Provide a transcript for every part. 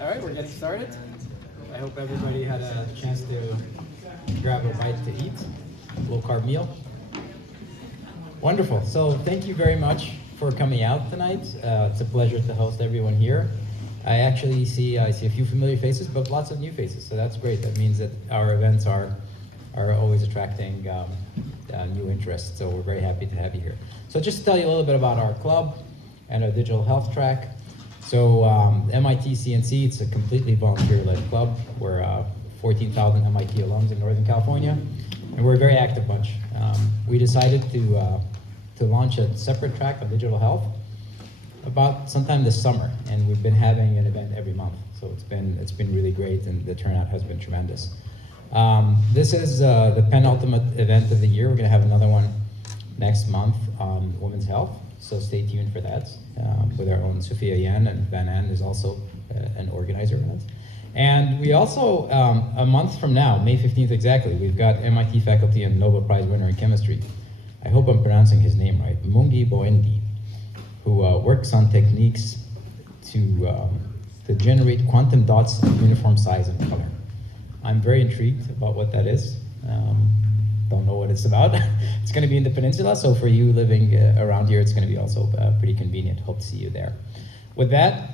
All right, we're getting started. I hope everybody had a chance to grab a bite to eat, low-carb meal. Wonderful. So thank you very much for coming out tonight. It's a pleasure to host everyone here. I see a few familiar faces, but lots of new faces, so that's great. That means that our events are always attracting new interests, so we're very happy to have you here. So just to tell you a little bit about our club and our digital health track. So MIT CNC, it's a completely volunteer-led club. We're 14,000 MIT alums in Northern California, and we're a very active bunch. We decided to launch a separate track on digital health about sometime this summer, and we've been having an event every month. So it's been really great, and the turnout has been tremendous. This is the penultimate event of the year. We're going to have another one next month on women's health, so stay tuned for that. With our own Sophia Yan, and Van An is also an organizer of it. And we also, a month from now, May 15th exactly, we've got MIT faculty and Nobel Prize winner in chemistry. I hope I'm pronouncing his name right, Mungi Boendi, who works on techniques to generate quantum dots of uniform size and color. I'm very intrigued about what that is. Don't know what it's about. It's going to be in the peninsula, so for you living around here, it's going to be also pretty convenient. Hope to see you there. With that,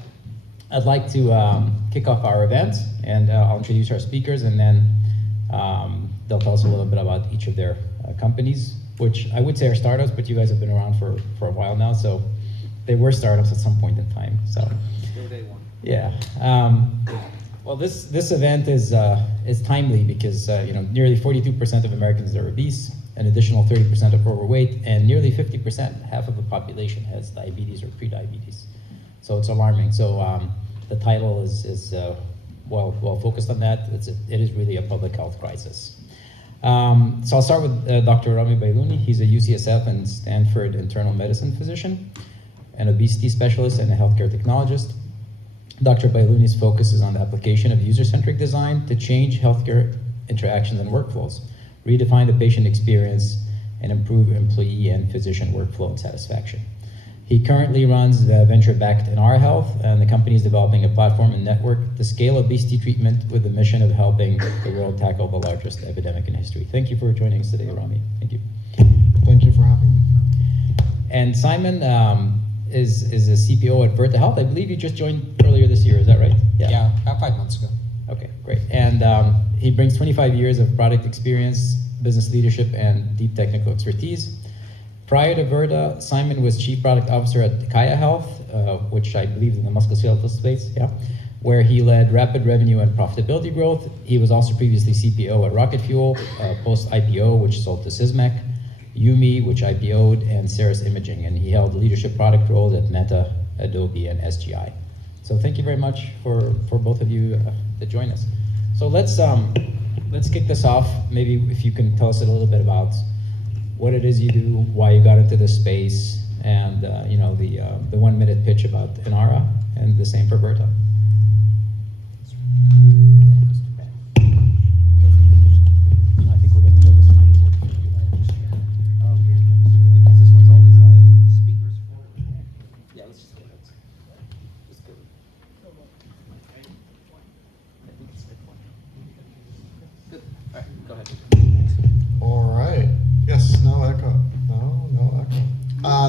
I'd like to kick off our event, and I'll introduce our speakers, and then they'll tell us a little bit about each of their companies, which I would say are startups, but you guys have been around for a while now, so they were startups at some point in time. So, Still day one. Yeah. Well, this event is timely because nearly 42% of Americans are obese, an additional 30% are overweight, and nearly 50%, half of the population, has diabetes or prediabetes. So it's alarming. So the title is well focused on that. It is really a public health crisis. So I'll start with Dr. Rami Bailony. He's a UCSF and Stanford internal medicine physician, an obesity specialist, and a healthcare technologist. Dr. Bailony's focus is on the application of user-centric design to change healthcare interactions and workflows, redefine the patient experience, and improve employee and physician workflow and satisfaction. He currently runs the venture-backed Enara Health, and the company is developing a platform and network to scale obesity treatment with the mission of helping the world tackle the largest epidemic in history. Thank you for joining us today, Rami. Thank you. Thank you for having me. And Simon is a CPO at Virta Health. I believe you just joined earlier this year, is that right? Yeah, about 5 months ago. Okay, great. And he brings 25 years of product experience, business leadership, and deep technical expertise. Prior to Virta, Simon was Chief Product Officer at Kaya Health, which I believe is in the musculoskeletal space, yeah, where he led rapid revenue and profitability growth. He was also previously CPO at Rocket Fuel, post-IPO, which sold to Sysmex, Yumi, which IPO'd, and Ceres Imaging, and he held leadership product roles at Meta, Adobe, and SGI. So thank you very much for both of you to join us. So let's kick this off. Maybe if you can tell us a little bit about what it is you do, why you got into this space, and the 1-minute pitch about Enara, and the same for Virta.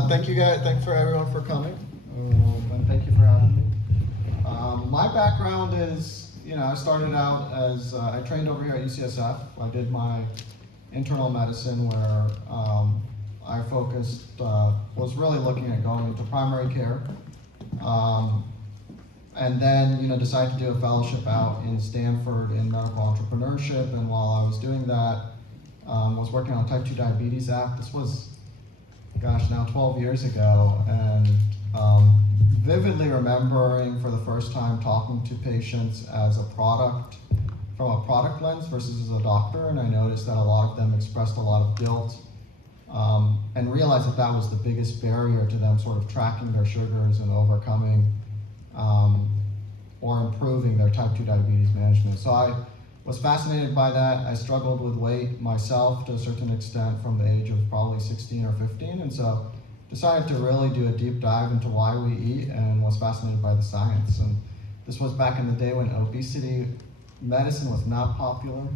Thank you guys. Thanks for everyone for coming, and thank you for having me. My background is, I started out as I trained over here at UCSF. I did my internal medicine where I focused was really looking at going into primary care, and then decided to do a fellowship out in Stanford in medical entrepreneurship. And while I was doing that, was working on Type 2 Diabetes Act. This was, gosh, now 12 years ago, and vividly remembering for the first time talking to patients as a product, from a product lens versus as a doctor, and I noticed that a lot of them expressed a lot of guilt, and realized that that was the biggest barrier to them sort of tracking their sugars and overcoming or improving their type 2 diabetes management. So I was fascinated by that. I struggled with weight myself to a certain extent from the age of probably 16 or 15, and so decided to really do a deep dive into why we eat, and was fascinated by the science. And This was back in the day when obesity medicine was not popular.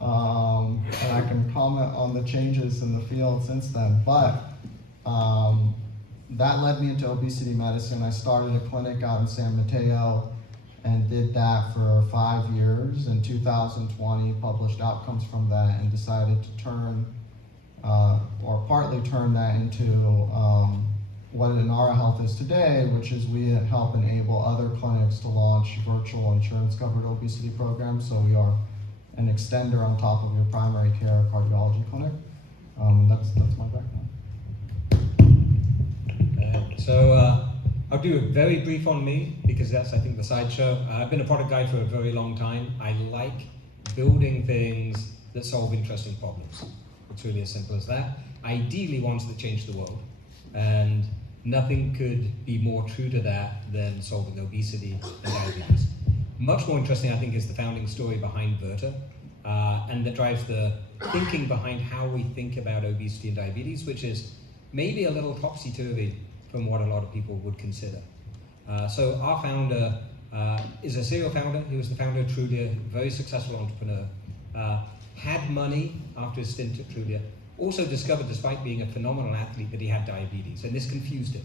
And I can comment on the changes in the field since then, but that led me into obesity medicine. I started a clinic out in San Mateo and did that for 5 years. In 2020, published outcomes from that and decided to turn, or partly turn that into what Enara Health is today, which is we help enable other clinics to launch virtual insurance-covered obesity programs. So we are an extender on top of your primary care cardiology clinic. That's my background. I'll do a very brief on me because that's, I think, the sideshow. I've been a product guy for a very long time. I like building things that solve interesting problems. It's really as simple as that. Ideally ones that change the world. And nothing could be more true to that than solving obesity and diabetes. Much more interesting, I think, is the founding story behind Virta, and that drives the thinking behind how we think about obesity and diabetes, which is maybe a little topsy-turvy from what a lot of people would consider. So our founder is a serial founder. He was the founder of Trulia, very successful entrepreneur. Had money after his stint at Trulia. Also discovered, despite being a phenomenal athlete, that he had diabetes, and this confused him.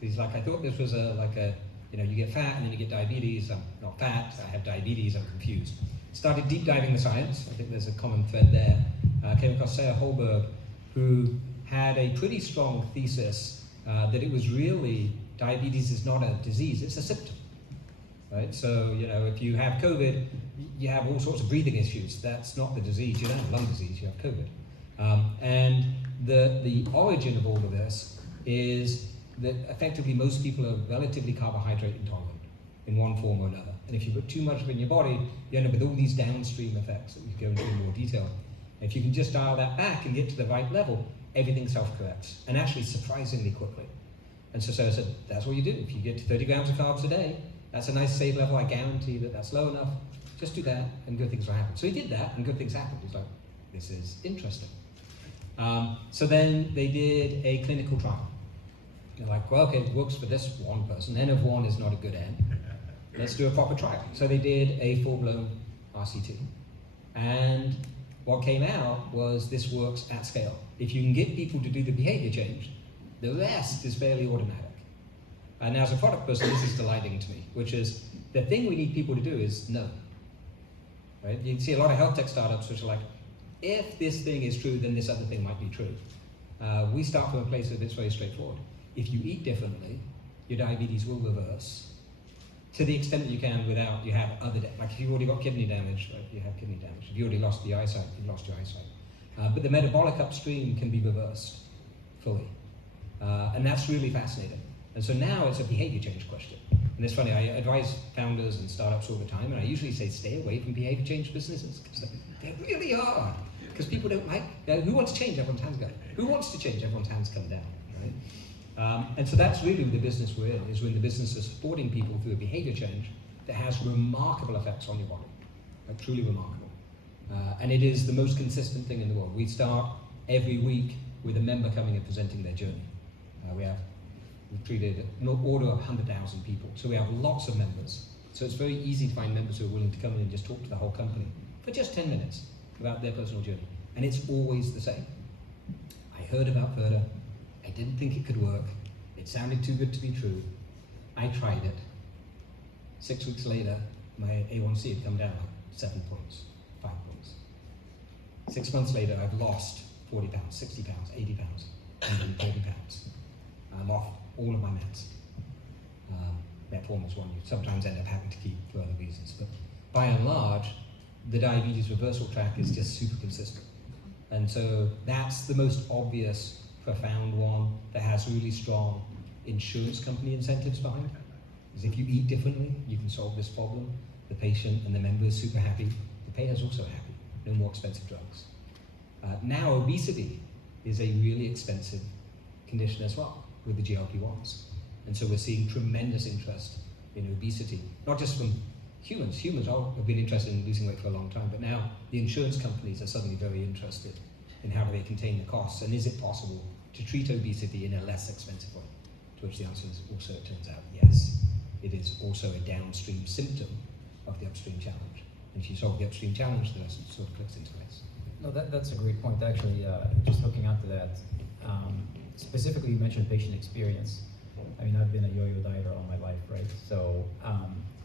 He's like, I thought this was you get fat and then you get diabetes. I'm not fat, I have diabetes, I'm confused. Started deep diving the science. I think there's a common thread there. Came across Sarah Holberg, who had a pretty strong thesis that it was really, diabetes is not a disease, it's a symptom. Right? So, if you have COVID, you have all sorts of breathing issues. That's not the disease. You don't have lung disease, you have COVID. And the origin of all of this is that effectively most people are relatively carbohydrate intolerant in one form or another. And if you put too much of it in your body, you end up with all these downstream effects that we can go into in more detail. And if you can just dial that back and get to the right level, everything self-corrects, and actually surprisingly quickly. And so Sarah said, that's what you do. If you get to 30 grams of carbs a day, that's a nice safe level. I guarantee that that's low enough. Just do that and good things will happen. So he did that and good things happened. He's like, this is interesting. So then they did a clinical trial. They're like, well, okay, it works for this one person. N of 1 is not a good N. Let's do a proper trial. So they did a full-blown RCT. And what came out was this works at scale. If you can get people to do the behavior change, the rest is fairly automatic. And as a product person, this is delighting to me, which is the thing we need people to do is know. Right? You can see a lot of health tech startups which are like, if this thing is true, then this other thing might be true. We start from a place that it's very straightforward. If you eat differently, your diabetes will reverse to the extent that you can without you have other, like if you've already got kidney damage, right, you have kidney damage. If you already lost the eyesight, you've lost your eyesight. But the metabolic upstream can be reversed fully. And that's really fascinating. And so now it's a behavior change question. And it's funny, I advise founders and startups all the time, and I usually say stay away from behavior change businesses, because they're really hard. Because people don't like, who wants to change? Everyone's hands go. Who wants to change? Everyone's hands come down. Right? And so that's really the business we're in, is we're in the business of supporting people through a behavior change that has remarkable effects on your body, like truly remarkable. And it is the most consistent thing in the world. We start every week with a member coming and presenting their journey. We've treated an order of 100,000 people, so we have lots of members. So it's very easy to find members who are willing to come in and just talk to the whole company for just 10 minutes about their personal journey. And it's always the same. I heard about Virta. I didn't think it could work. It sounded too good to be true. I tried it. 6 weeks later, my A1C had come down like 7 points, 5 points. 6 months later, I've lost 40 pounds, 60 pounds, 80 pounds, 130 pounds. I'm off all of my meds. Metformin is one you sometimes end up having to keep for other reasons. But by and large, the diabetes reversal track is just super consistent. And so that's the most obvious, profound one that has really strong insurance company incentives behind it. Because if you eat differently, you can solve this problem. The patient and the member is super happy. The payer is also happy. No more expensive drugs. Now obesity is a really expensive condition as well with the GLP-1s. And so we're seeing tremendous interest in obesity, not just from humans. Humans have been interested in losing weight for a long time, but now the insurance companies are suddenly very interested in how do they contain the costs, and is it possible to treat obesity in a less expensive way? To which the answer is also, it turns out, yes. It is also a downstream symptom of the upstream challenge. And if you solve the upstream challenge, the rest sort of clicks into place. No, that's a great point. Actually, just hooking onto that, specifically you mentioned patient experience. I mean, I've been a yo-yo dieter all my life, right? So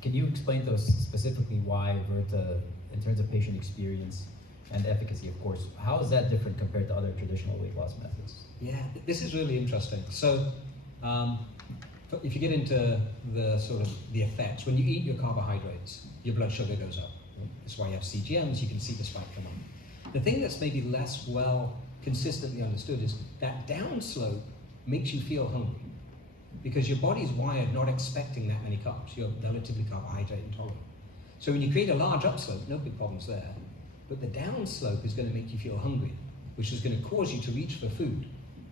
can you explain to us specifically why Virta, in terms of patient experience and efficacy, of course, how is that different compared to other traditional weight loss methods? Yeah, this is really interesting. So if you get into the sort of the effects, when you eat your carbohydrates, your blood sugar goes up. That's why you have CGMs, you can see the spike come on. The thing that's maybe less well consistently understood is that downslope makes you feel hungry because your body's wired not expecting that many carbs. You're relatively carbohydrate intolerant. So when you create a large upslope, no big problems there. But the downslope is going to make you feel hungry, which is going to cause you to reach for food.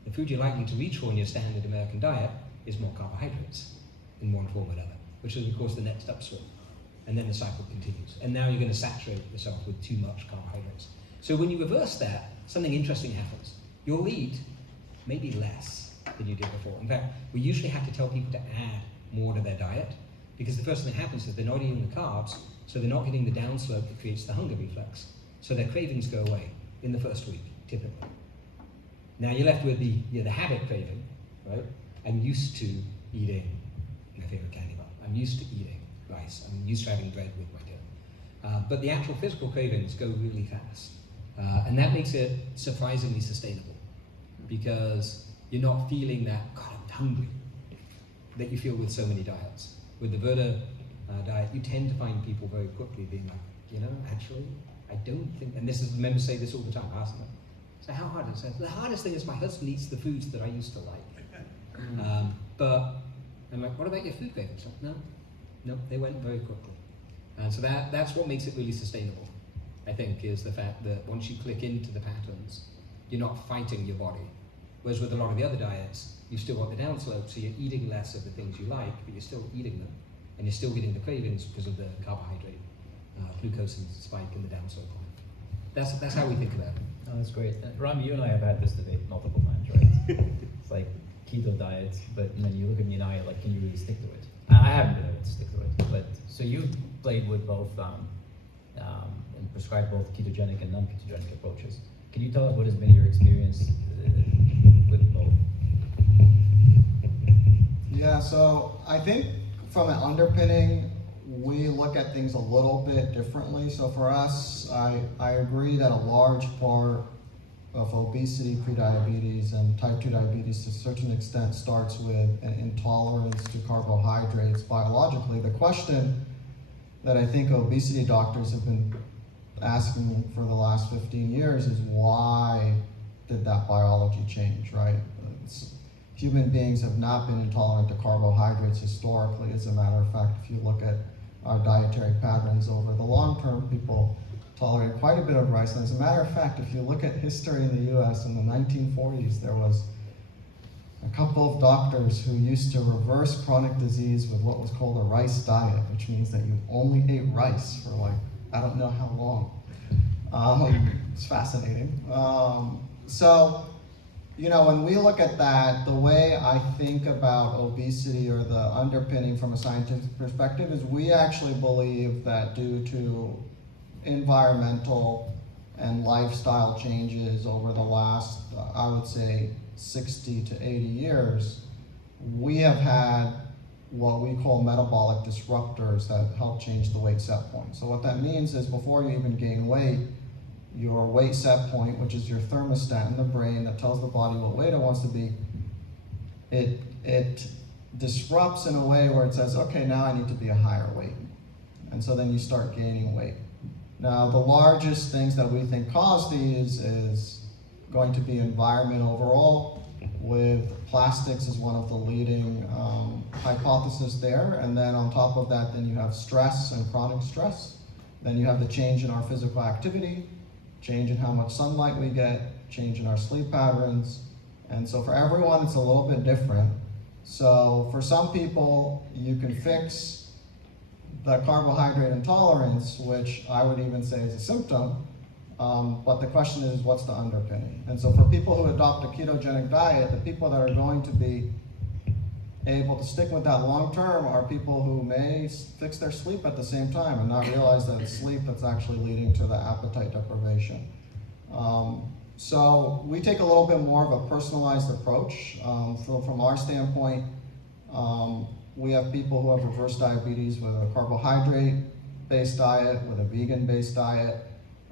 The food you're likely to reach for in your standard American diet is more carbohydrates in one form or another, which is of course the next upslope. And then the cycle continues. And now you're going to saturate yourself with too much carbohydrates. So when you reverse that, something interesting happens. You'll eat maybe less than you did before. In fact, we usually have to tell people to add more to their diet because the first thing that happens is they're not eating the carbs, so they're not getting the downslope that creates the hunger reflex. So their cravings go away in the first week, typically. Now you're left with the habit craving, right? I'm used to eating my favorite candy bar. I'm used to eating rice. I'm used to having bread with my dinner. But the actual physical cravings go really fast. And that makes it surprisingly sustainable because you're not feeling that, God, I'm hungry, that you feel with so many diets. With the Virta diet, you tend to find people very quickly being like, actually, I don't think, and this is, members say this all the time, ask them, so how hard is it? The hardest thing is my husband eats the foods that I used to like. But I'm like, what about your food cravings? No, they went very quickly. And so that's what makes it really sustainable, I think, is the fact that once you click into the patterns, you're not fighting your body. Whereas with a lot of the other diets, you've still got the downslope, so you're eating less of the things you like, but you're still eating them, and you're still getting the cravings because of the carbohydrate, glucose and spike in the downslope. That's how we think about it. Oh, that's great. Rami, you and I have had this debate multiple times, right? It's like keto diets, but then you look at me and I like, can you really stick to it? I haven't been able to stick to it, but so you played with both and prescribed both ketogenic and non-ketogenic approaches. Can you tell us what has been your experience with both? Yeah, so I think from an underpinning, we look at things a little bit differently. So for us, I agree that a large part of obesity, prediabetes, and type 2 diabetes to a certain extent starts with an intolerance to carbohydrates biologically. The question that I think obesity doctors have been asking for the last 15 years is why did that biology change, right? Human beings have not been intolerant to carbohydrates historically. As a matter of fact, if you look at our dietary patterns over the long term, people tolerate quite a bit of rice. And as a matter of fact, if you look at history in the US in the 1940s, there was a couple of doctors who used to reverse chronic disease with what was called a rice diet, which means that you only ate rice for like, I don't know how long. It's fascinating. So, when we look at that, the way I think about obesity or the underpinning from a scientific perspective is we actually believe that due to environmental and lifestyle changes over the last, I would say, 60 to 80 years, we have had what we call metabolic disruptors that help change the weight set point. So what that means is before you even gain weight, your weight set point, which is your thermostat in the brain that tells the body what weight it wants to be, it disrupts in a way where it says, okay, now I need to be a higher weight. And so then you start gaining weight. Now, the largest things that we think cause these is going to be environment overall, with plastics as one of the leading hypotheses there. And then on top of that, then you have stress and chronic stress. Then you have the change in our physical activity, change in how much sunlight we get, change in our sleep patterns. And so for everyone, it's a little bit different. So for some people, you can fix the carbohydrate intolerance, which I would even say is a symptom. But the question is, what's the underpinning? And so for people who adopt a ketogenic diet, the people that are going to be able to stick with that long term are people who may fix their sleep at the same time and not realize that it's sleep that's actually leading to the appetite deprivation. So we take a little bit more of a personalized approach. From our standpoint, we have people who have reverse diabetes with a carbohydrate-based diet, with a vegan-based diet,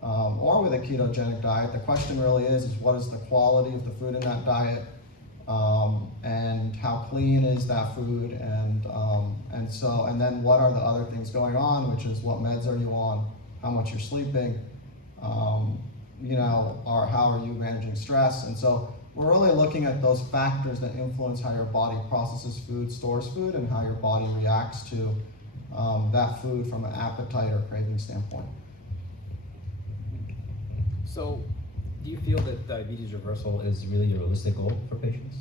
or with a ketogenic diet. The question really is what is the quality of the food in that diet, and how clean is that food, and then what are the other things going on, which is what meds are you on, how much you're sleeping, or how are you managing stress. And so we're really looking at those factors that influence how your body processes food, stores food, and how your body reacts to that food from an appetite or craving standpoint. So, do you feel that diabetes reversal is really a realistic goal for patients?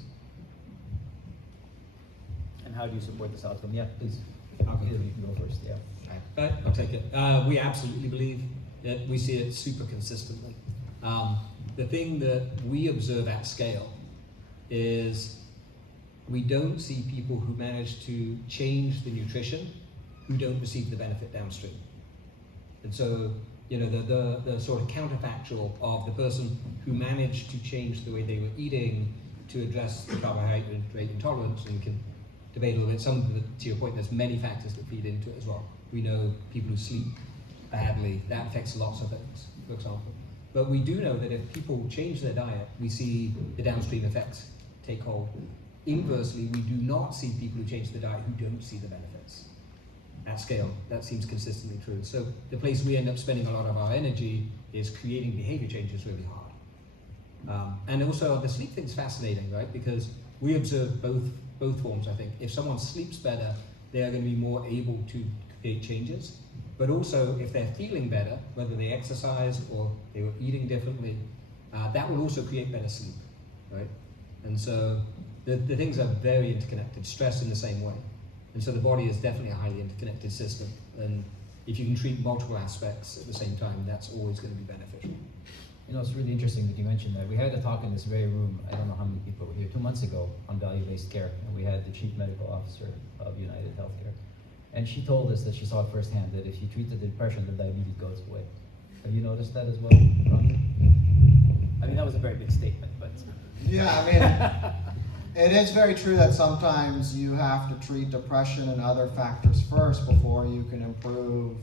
And how do you support this outcome? Yeah, please. Okay. Either you can go first, yeah. Right, I'll take it. We absolutely believe that we see it super consistently. The thing that we observe at scale is we don't see people who manage to change the nutrition who don't receive the benefit downstream. And so, the sort of counterfactual of the person who managed to change the way they were eating to address the carbohydrate intolerance, and you can debate a little bit, to your point, there's many factors that feed into it as well. We know people who sleep badly, that affects lots of things, for example. But we do know that if people change their diet, we see the downstream effects take hold. Inversely, we do not see people who change the diet who don't see the benefits. At scale, that seems consistently true. So the place we end up spending a lot of our energy is creating behavior changes really hard. And also the sleep thing's fascinating, right? Because we observe both forms, I think. If someone sleeps better, they are going to be more able to create changes. But also, if they're feeling better, whether they exercised or they were eating differently, that will also create better sleep, right? And so the things are very interconnected, stress in the same way. And so the body is definitely a highly interconnected system. And if you can treat multiple aspects at the same time, that's always going to be beneficial. It's really interesting that you mentioned that. We had a talk in this very room, I don't know how many people were here, 2 months ago, on value-based care. And we had the chief medical officer of United Healthcare. And she told us that she saw it firsthand, that if you treat the depression, the diabetes goes away. Have you noticed that as well, Rami? I mean, that was a very big statement, but. Yeah, it is very true that sometimes you have to treat depression and other factors first before you can improve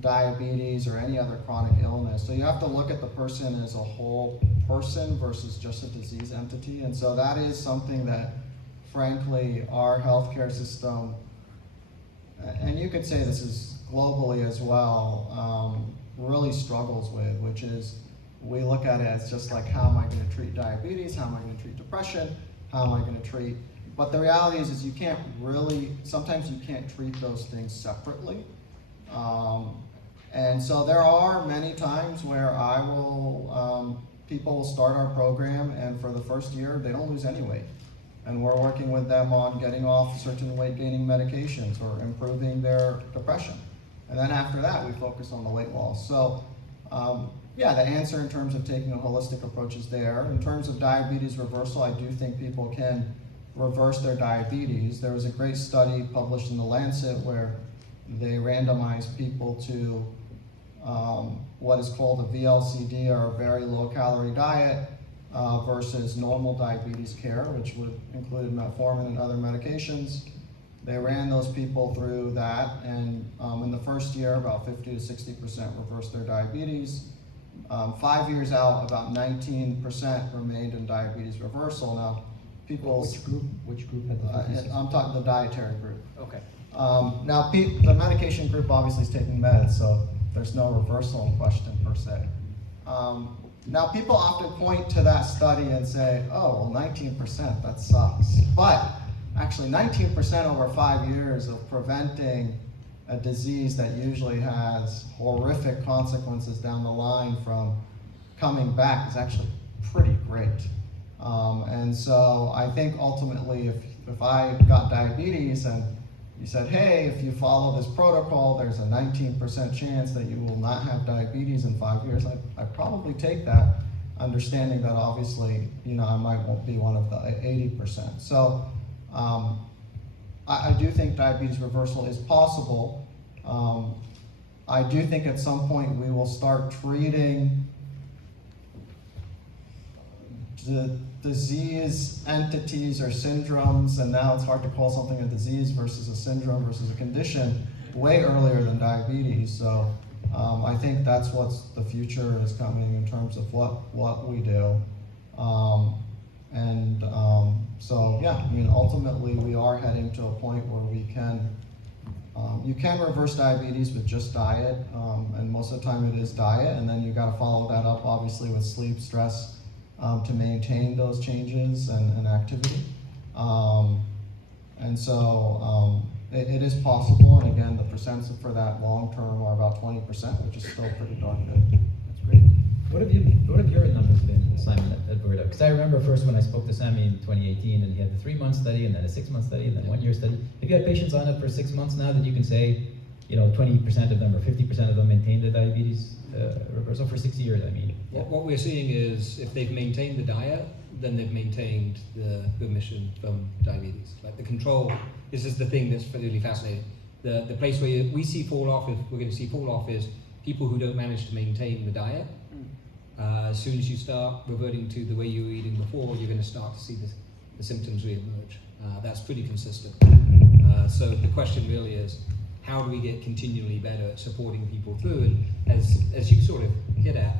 diabetes or any other chronic illness. So you have to look at the person as a whole person versus just a disease entity. And so that is something that, frankly, our healthcare system, and you could say this is globally as well, really struggles with, which is we look at it as just like, how am I going to treat diabetes? How am I going to treat depression? How am I going to treat? But the reality is you can't really, sometimes you can't treat those things separately. And so there are many times where people will start our program, and for the first year, they don't lose any weight. And we're working with them on getting off certain weight-gaining medications or improving their depression. And then after that, we focus on the weight loss. So, yeah, the answer in terms of taking a holistic approach is there. In terms of diabetes reversal, I do think people can reverse their diabetes. There was a great study published in The Lancet where they randomized people to what is called a VLCD, or a very low-calorie diet, versus normal diabetes care, which would include metformin and other medications. They ran those people through that, and in the first year, about 50 to 60% reversed their diabetes. 5 years out, about 19% remained in diabetes reversal. Now, people. Which group had the I'm talking the dietary group. Okay. Now, the medication group obviously is taking meds, so there's no reversal in question per se. Now, people often point to that study and say, oh, well, 19%, that sucks. But actually, 19% over 5 years of preventing a disease that usually has horrific consequences down the line from coming back is actually pretty great. And so I think ultimately, if I got diabetes and you said, hey, if you follow this protocol, there's a 19% chance that you will not have diabetes in 5 years, I'd probably take that. understanding that obviously, I won't be one of the 80%. So I do think diabetes reversal is possible. I do think at some point we will start treating the disease entities or syndromes, and now it's hard to call something a disease versus a syndrome versus a condition, way earlier than diabetes. So I think that's what's the future is coming in terms of what we do. So yeah, I mean, ultimately we are heading to a point where we can, you can reverse diabetes with just diet, and most of the time it is diet, and then you got to follow that up obviously with sleep, stress, to maintain those changes and activity. It is possible, and again, the percents for that long term are about 20%, which is still pretty darn good. That's great. What have your numbers been, Simon, at Virta? Because I remember first when I spoke to Sammy in 2018, and he had the 3-month study, and then a 6-month study, and then 1-year study. Have you had patients on it for 6 months now that you can say, 20% of them or 50% of them maintain the diabetes reversal for 6 years? I mean, what we're seeing is if they've maintained the diet, then they've maintained the remission from diabetes. Like the control, this is the thing that's really fascinating. The place where we see fall off, if we're going to see fall off, is people who don't manage to maintain the diet. As soon as you start reverting to the way you were eating before, you're going to start to see the symptoms reemerge. That's pretty consistent. So the question really is, how do we get continually better at supporting people through? And as you sort of hit at,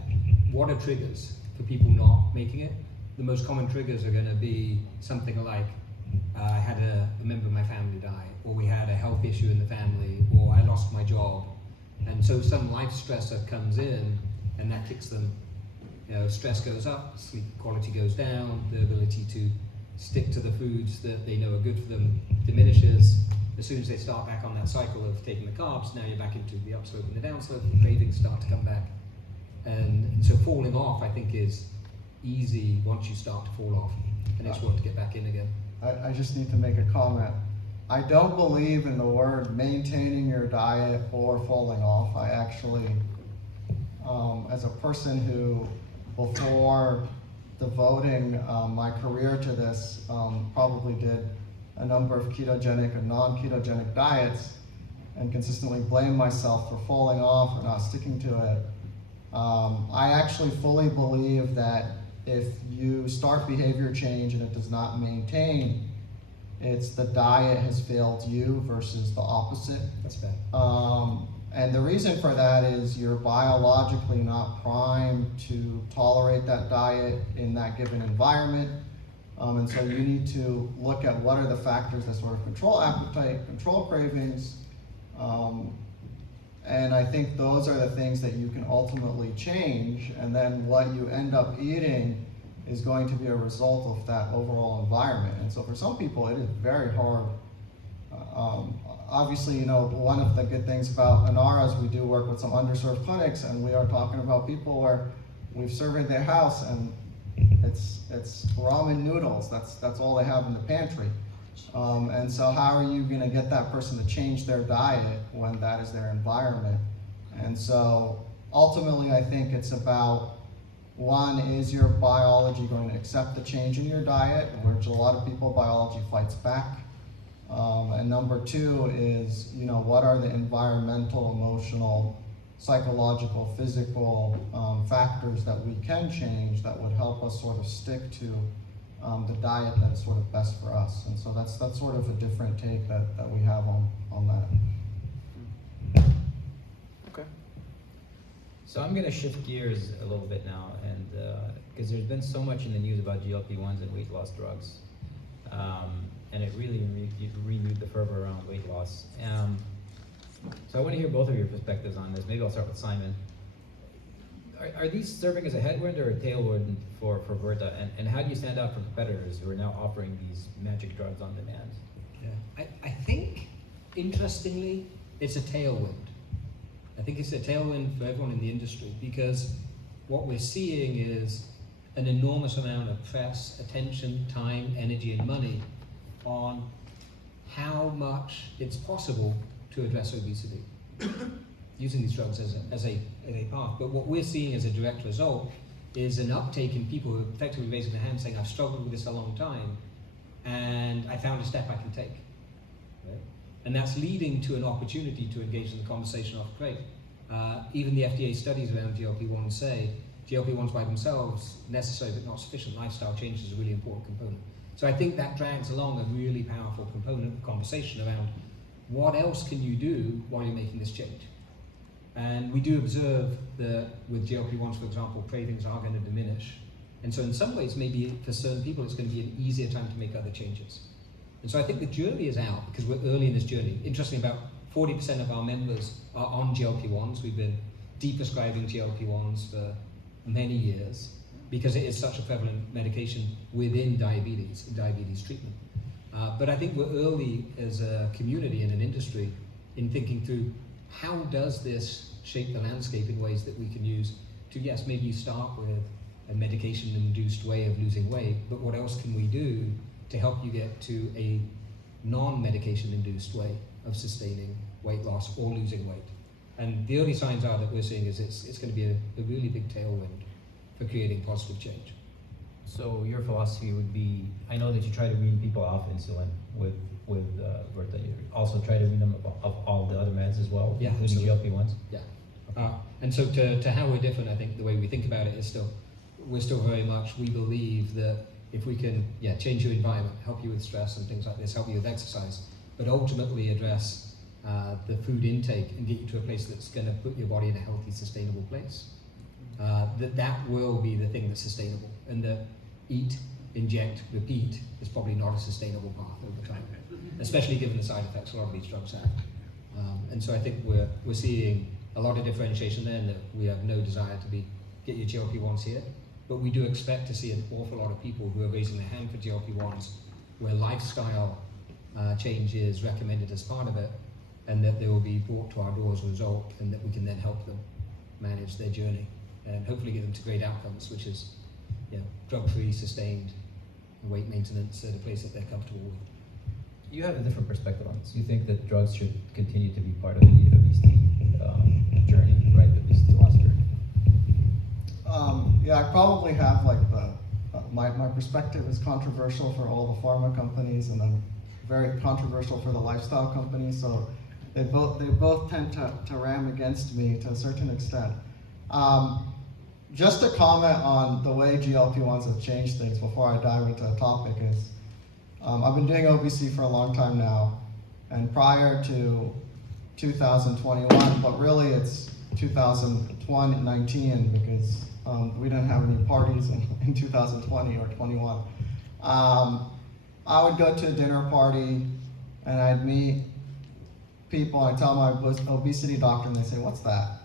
what are triggers for people not making it? The most common triggers are going to be something like, I had a member of my family die, or we had a health issue in the family, or I lost my job. And so some life stressor comes in, and that kicks them. Stress goes up, sleep quality goes down, the ability to stick to the foods that they know are good for them diminishes. As soon as they start back on that cycle of taking the carbs, now you're back into the upslope and the downslope, the cravings start to come back. And so falling off, I think, is easy once you start to fall off, and it's work to get back in again. I just need to make a comment. I don't believe in the word maintaining your diet or falling off. I actually, as a person who, before devoting my career to this, probably did a number of ketogenic and non-ketogenic diets and consistently blamed myself for falling off or not sticking to it. I actually fully believe that if you start behavior change and it does not maintain, it's the diet has failed you versus the opposite. That's bad. And the reason for that is you're biologically not primed to tolerate that diet in that given environment. And so you need to look at what are the factors that sort of control appetite, control cravings. And I think those are the things that you can ultimately change. And then what you end up eating is going to be a result of that overall environment. And so for some people, it is very hard. Obviously, one of the good things about Enara is we do work with some underserved clinics, and we are talking about people where we've surveyed their house and it's ramen noodles. That's all they have in the pantry. And so how are you going to get that person to change their diet when that is their environment? And so ultimately, I think it's about, one, is your biology going to accept the change in your diet, which a lot of people, biology fights back. And number two is, what are the environmental, emotional, psychological, physical factors that we can change that would help us sort of stick to the diet that is sort of best for us. And so that's sort of a different take that we have on that. Okay. So I'm going to shift gears a little bit now, and because there's been so much in the news about GLP-1s and weight loss drugs, and it really renewed the fervor around weight loss. So I want to hear both of your perspectives on this. Maybe I'll start with Simon. Are these serving as a headwind or a tailwind for Virta? And how do you stand out from competitors who are now offering these magic drugs on demand? Yeah. I think, interestingly, it's a tailwind. I think it's a tailwind for everyone in the industry, because what we're seeing is an enormous amount of press, attention, time, energy, and money on how much it's possible to address obesity using these drugs as a path. But what we're seeing as a direct result is an uptake in people who are effectively raising their hand saying, I've struggled with this a long time, and I found a step I can take. Right? And that's leading to an opportunity to engage in the conversation of, great. Even the FDA studies around GLP-1s say, GLP-1s by themselves, necessary but not sufficient. Lifestyle change is a really important component. So I think that drags along a really powerful component of conversation around what else can you do while you're making this change? And we do observe that with GLP-1s, for example, cravings are going to diminish. And so in some ways, maybe for certain people, it's going to be an easier time to make other changes. And so I think the jury is out because we're early in this journey. Interestingly, about 40% of our members are on GLP-1s. We've been de-prescribing GLP-1s for many years because it is such a prevalent medication within diabetes treatment. But I think we're early as a community and an industry in thinking through how does this shape the landscape in ways that we can use to, yes, maybe you start with a medication-induced way of losing weight, but what else can we do to help you get to a non-medication-induced way of sustaining weight loss or losing weight? And the early signs are that we're seeing is it's going to be a really big tailwind for creating positive change. So your philosophy would be, I know that you try to wean people off insulin with Virta. You also try to wean them of all the other meds as well, Yeah, including GLP-1s? Yeah. And so to how we're different, I think the way we think about it is we're still very much, we believe that if we can change your environment, help you with stress and things like this, help you with exercise, but ultimately address the food intake and get you to a place that's going to put your body in a healthy, sustainable place, that will be the thing that's sustainable. And the eat, inject, repeat is probably not a sustainable path over time, especially given the side effects a lot of these drugs have. And so I think we're seeing a lot of differentiation there, and that we have no desire to get your GLP-1s here, but we do expect to see an awful lot of people who are raising their hand for GLP-1s where lifestyle change is recommended as part of it, and that they will be brought to our door as a result, and that we can then help them manage their journey and hopefully get them to great outcomes, which is drug-free, sustained weight maintenance at a place that they're comfortable with. You have a different perspective on this. You think that drugs should continue to be part of the obesity journey, right? The obesity loss journey. I probably have my perspective is controversial for all the pharma companies, and then very controversial for the lifestyle companies. So they both tend to ram against me to a certain extent. Just to comment on the way GLP-1s have changed things before I dive into the topic is, I've been doing obesity for a long time now, and prior to 2021, but really it's 2019 because we didn't have any parties in 2020 or 21. I would go to a dinner party and I'd meet people, I'd tell my obesity doctor, and they'd say, "What's that?"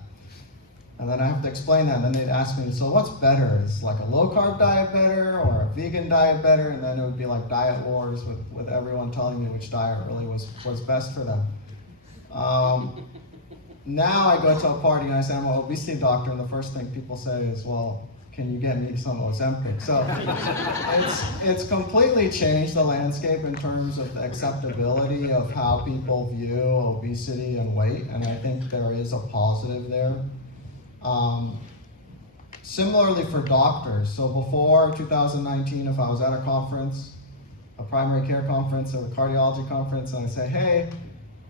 And then I have to explain that, and then they'd ask me, "So what's better? Is like a low-carb diet better or a vegan diet better?" And then it would be like diet wars with everyone telling me which diet really was best for them. Now I go to a party and I say I'm an obesity doctor, and the first thing people say is, "Well, can you get me some Ozempic?" So it's completely changed the landscape in terms of the acceptability of how people view obesity and weight, and I think there is a positive there. Similarly for doctors, so before 2019, if I was at a conference, a primary care conference or a cardiology conference, and I say, "Hey,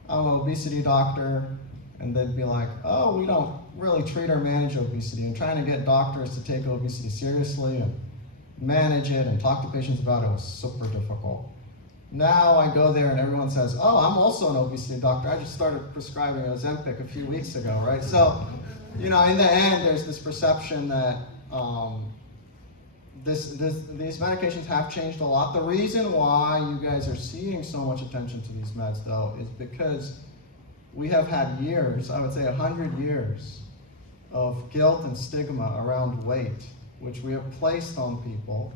I'm an obesity doctor," and they'd be like, "Oh, we don't really treat or manage obesity," and trying to get doctors to take obesity seriously and manage it and talk to patients about it was super difficult. Now I go there and everyone says, "Oh, I'm also an obesity doctor. I just started prescribing Ozempic a few weeks ago," right? So, in the end, there's this perception that these medications have changed a lot. The reason why you guys are seeing so much attention to these meds, though, is because we have had years, I would say 100 years, of guilt and stigma around weight, which we have placed on people,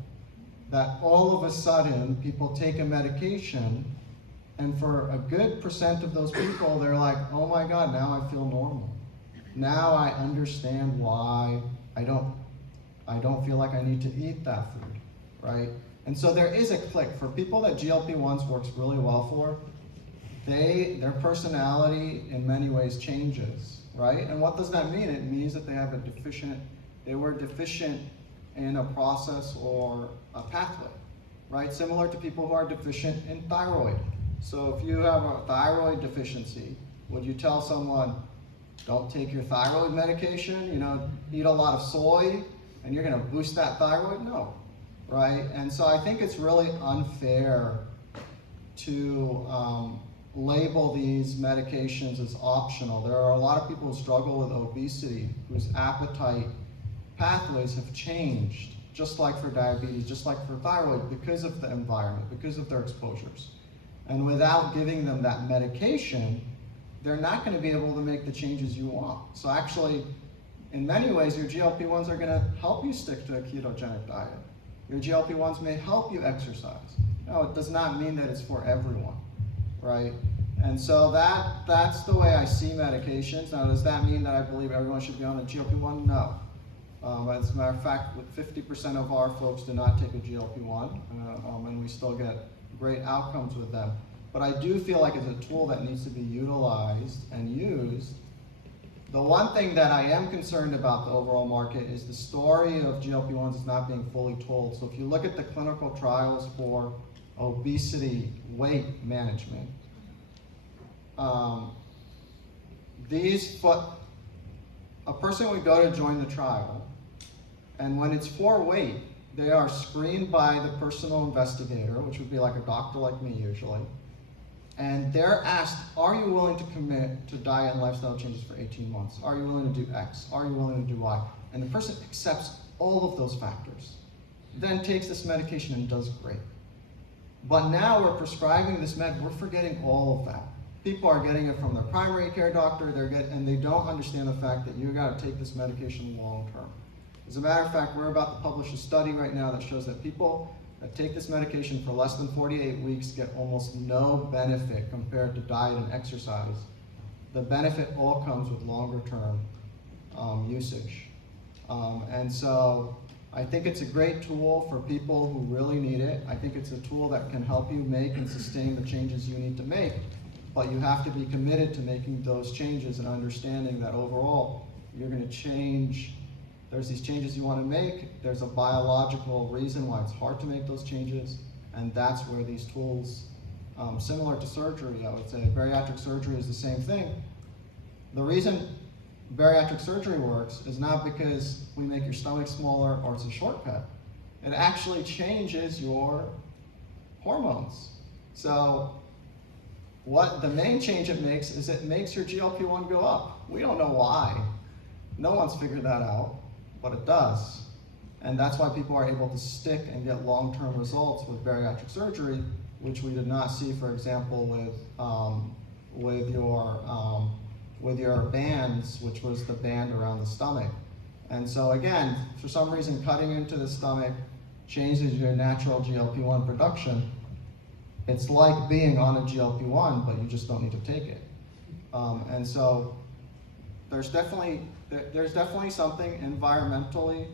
that all of a sudden people take a medication, and for a good percent of those people, they're like, "Oh my God, now I feel normal. Now I understand why I don't feel like I need to eat that food," right? And so there is a click. For people that GLP-1s works really well for, their personality in many ways changes, right? And what does that mean? It means that they were deficient in a process or a pathway, right? Similar to people who are deficient in thyroid. So if you have a thyroid deficiency, would you tell someone, don't take your thyroid medication, eat a lot of soy, and you're gonna boost that thyroid? No, right? And so I think it's really unfair to label these medications as optional. There are a lot of people who struggle with obesity whose appetite pathways have changed, just like for diabetes, just like for thyroid, because of the environment, because of their exposures. And without giving them that medication, they're not going to be able to make the changes you want. So actually, in many ways, your GLP-1s are going to help you stick to a ketogenic diet. Your GLP-1s may help you exercise. No, it does not mean that it's for everyone, right? And so that's the way I see medications. Now, does that mean that I believe everyone should be on a GLP-1? No. As a matter of fact, 50% of our folks do not take a GLP-1, and we still get great outcomes with them. But I do feel like it's a tool that needs to be utilized and used. The one thing that I am concerned about the overall market is the story of GLP-1s is not being fully told. So if you look at the clinical trials for obesity weight management, a person would go to join the trial, and when it's for weight, they are screened by the personal investigator, which would be like a doctor like me usually, and they're asked, are you willing to commit to diet and lifestyle changes for 18 months? Are you willing to do X? Are you willing to do Y? And the person accepts all of those factors, then takes this medication and does great. But now we're prescribing this med, we're forgetting all of that. People are getting it from their primary care doctor, and they don't understand the fact that you gotta take this medication long term. As a matter of fact, we're about to publish a study right now that shows that people that take this medication for less than 48 weeks get almost no benefit compared to diet and exercise. The benefit all comes with longer term usage. And so I think it's a great tool for people who really need it. I think it's a tool that can help you make and sustain the changes you need to make, but you have to be committed to making those changes and understanding that overall you're gonna change. There's these changes you want to make, there's a biological reason why it's hard to make those changes, and that's where these tools, similar to surgery, I would say, bariatric surgery is the same thing. The reason bariatric surgery works is not because we make your stomach smaller or it's a shortcut. It actually changes your hormones. So what the main change it makes is it makes your GLP-1 go up. We don't know why. No one's figured that out, but it does. And that's why people are able to stick and get long-term results with bariatric surgery, which we did not see, for example, with your bands, which was the band around the stomach. And so again, for some reason, cutting into the stomach changes your natural GLP-1 production. It's like being on a GLP-1, but you just don't need to take it. And so there's definitely something environmentally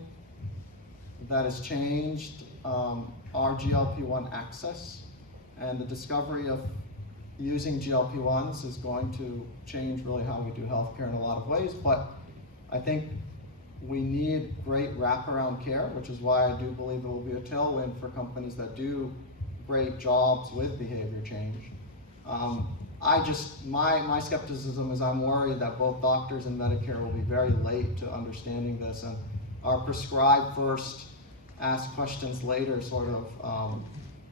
that has changed our GLP-1 access, and the discovery of using GLP-1s is going to change really how we do healthcare in a lot of ways. But I think we need great wraparound care, which is why I do believe it will be a tailwind for companies that do great jobs with behavior change. My skepticism is I'm worried that both doctors and Medicare will be very late to understanding this, and our prescribe first, ask questions later sort of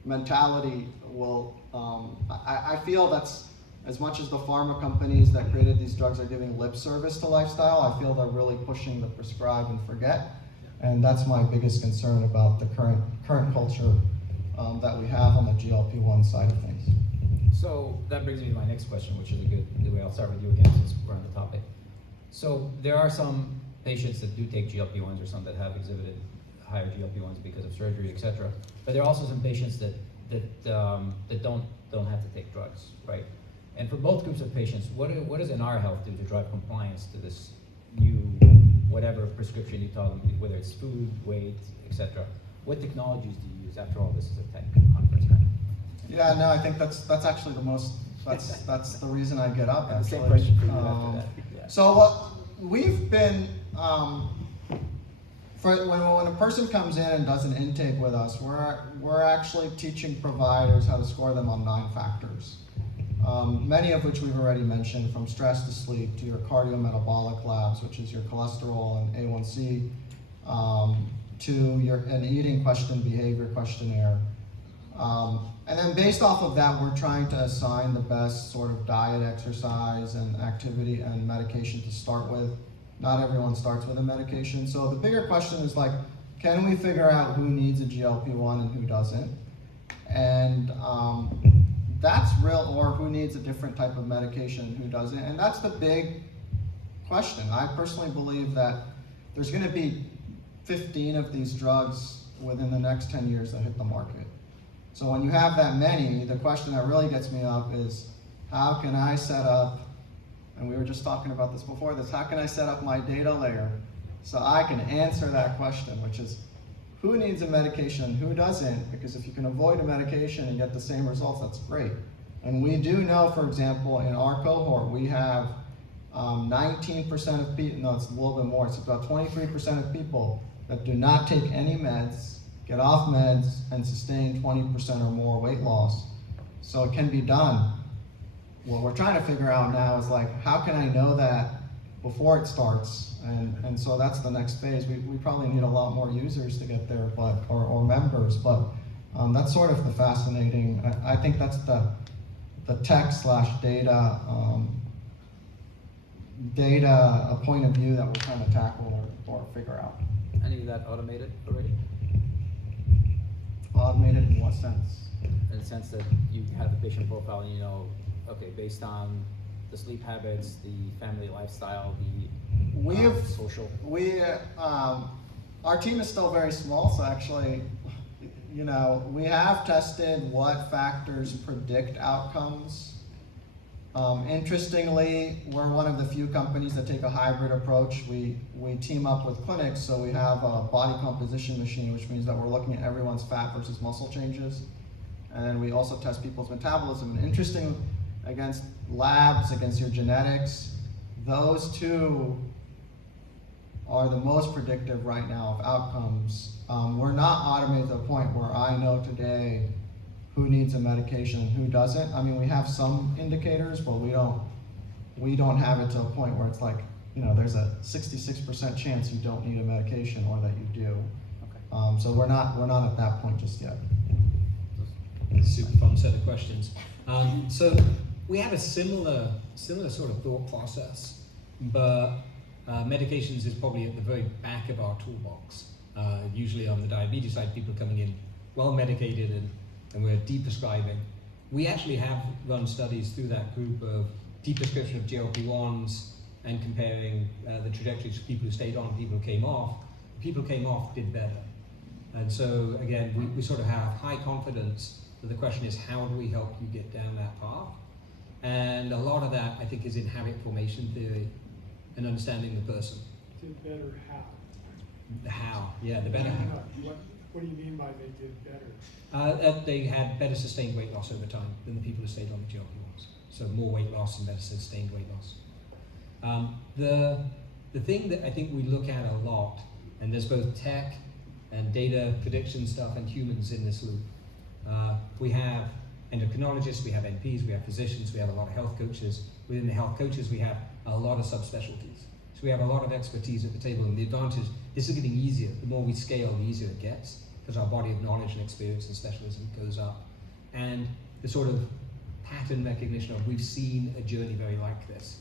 mentality will, I feel that's, as much as the pharma companies that created these drugs are giving lip service to lifestyle, I feel they're really pushing the prescribe and forget. And that's my biggest concern about the current culture that we have on the GLP-1 side of things. So that brings me to my next question, which is a good way. I'll start with you again since we're on the topic. So there are some patients that do take GLP-1s, or some that have exhibited higher GLP-1s because of surgery, etc. But there are also some patients that don't have to take drugs, right? And for both groups of patients, what does Enara Health do to drive compliance to this new whatever prescription you tell them, whether it's food, weight, etc.? What technologies do you use? After all, this is a tech conference, kind of. Yeah, no, I think that's actually the most, that's the reason I get up. And the same actually. question for you after that. Yeah. So we've been, when a person comes in and does an intake with us, we're actually teaching providers how to score them on 9 factors. Many of which we've already mentioned, from stress to sleep to your cardiometabolic labs, which is your cholesterol and A1C, to an eating question, behavior questionnaire. And then based off of that, we're trying to assign the best sort of diet, exercise, and activity and medication to start with. Not everyone starts with a medication. So the bigger question is like, can we figure out who needs a GLP-1 and who doesn't? And that's real, or who needs a different type of medication and who doesn't. And that's the big question. I personally believe that there's gonna be 15 of these drugs within the next 10 years that hit the market. So when you have that many, the question that really gets me up is, how can I set up, and we were just talking about this before this, how can I set up my data layer so I can answer that question, which is, who needs a medication and who doesn't? Because if you can avoid a medication and get the same results, that's great. And we do know, for example, in our cohort, we have 19% of people, no, it's a little bit more, it's about 23% of people that do not take any meds, get off meds, and sustain 20% or more weight loss. So it can be done. What we're trying to figure out now is like, how can I know that before it starts? And so that's the next phase. We probably need a lot more users to get there, or members, but that's sort of the fascinating, I think that's the tech/data a point of view that we're trying to tackle or figure out. Any of that automated already? Automated in what sense? In the sense that you have the patient profile and you know, okay, based on the sleep habits, the family lifestyle, the social. Our team is still very small, so actually, you know, we have tested what factors predict outcomes. Interestingly, we're one of the few companies that take a hybrid approach. We team up with clinics, so we have a body composition machine, which means that we're looking at everyone's fat versus muscle changes. And then we also test people's metabolism. And interesting, against labs, against your genetics, those two are the most predictive right now of outcomes. We're not automated to the point where I know today who needs a medication and who doesn't. I mean, we have some indicators, but we don't have it to a point where it's like, you know, there's a 66% chance you don't need a medication or that you do. Okay. So we're not at that point just yet. Super fun set of questions. So we have a similar sort of thought process, but medications is probably at the very back of our toolbox. Usually on the diabetes side, people are coming in well medicated and we're deprescribing. We actually have run studies through that group of deprescription of GLP-1s and comparing the trajectories of people who stayed on and people who came off. People who came off did better. And so again, we sort of have high confidence that the question is, how do we help you get down that path? And a lot of that, I think, is in habit formation theory and understanding the person. Did better how? The how, yeah, the better how. What do you mean by they did better? They had better sustained weight loss over time than the people who stayed on the GLP-1s. So more weight loss and better sustained weight loss. The thing that I think we look at a lot, and there's both tech and data prediction stuff and humans in this loop. We have endocrinologists, we have NPs, we have physicians, we have a lot of health coaches. Within the health coaches, we have a lot of subspecialties. So we have a lot of expertise at the table, and the advantage, this is getting easier. The more we scale, the easier it gets, because our body of knowledge and experience and specialism goes up. And the sort of pattern recognition of we've seen a journey very like this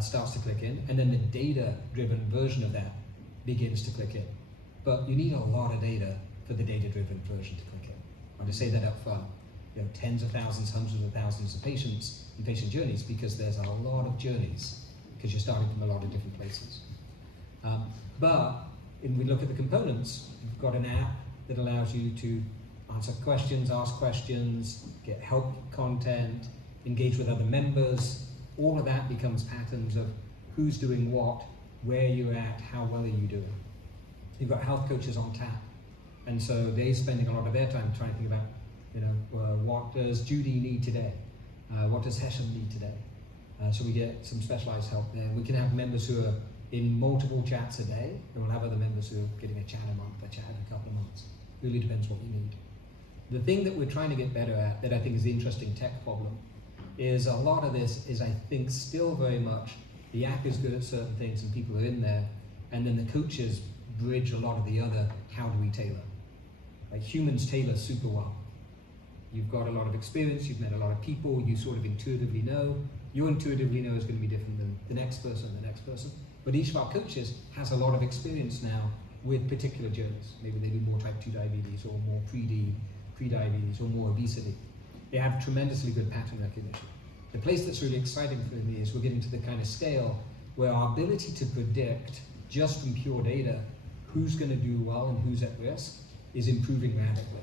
starts to click in, and then the data-driven version of that begins to click in. But you need a lot of data for the data-driven version to click in. I want to say that up front. You know, tens of thousands, hundreds of thousands of patients and patient journeys, because there's a lot of journeys, because you're starting from a lot of different places. But if we look at the components, we've got an app that allows you to answer questions, ask questions, get help content, engage with other members. All of that becomes patterns of who's doing what, where you're at, how well are you doing. You've got health coaches on tap, and so they're spending a lot of their time trying to think about, you know, what does Judy need today? What does Hesham need today? So we get some specialized help there. We can have members who are in multiple chats a day, and we'll have other members who are getting a chat a month, a chat a couple of months. Really depends what you need. The thing that we're trying to get better at, that I think is the interesting tech problem, is a lot of this is, I think, still very much the app is good at certain things and people are in there, and then the coaches bridge a lot of the other, how do we tailor? Like humans tailor super well. You've got a lot of experience, you've met a lot of people, you sort of intuitively know. Your intuitively know is going to be different than the next person and the next person. But each of our coaches has a lot of experience now with particular journeys. Maybe they do more type 2 diabetes or more pre-diabetes or more obesity. They have tremendously good pattern recognition. The place that's really exciting for me is we're getting to the kind of scale where our ability to predict just from pure data who's going to do well and who's at risk is improving radically.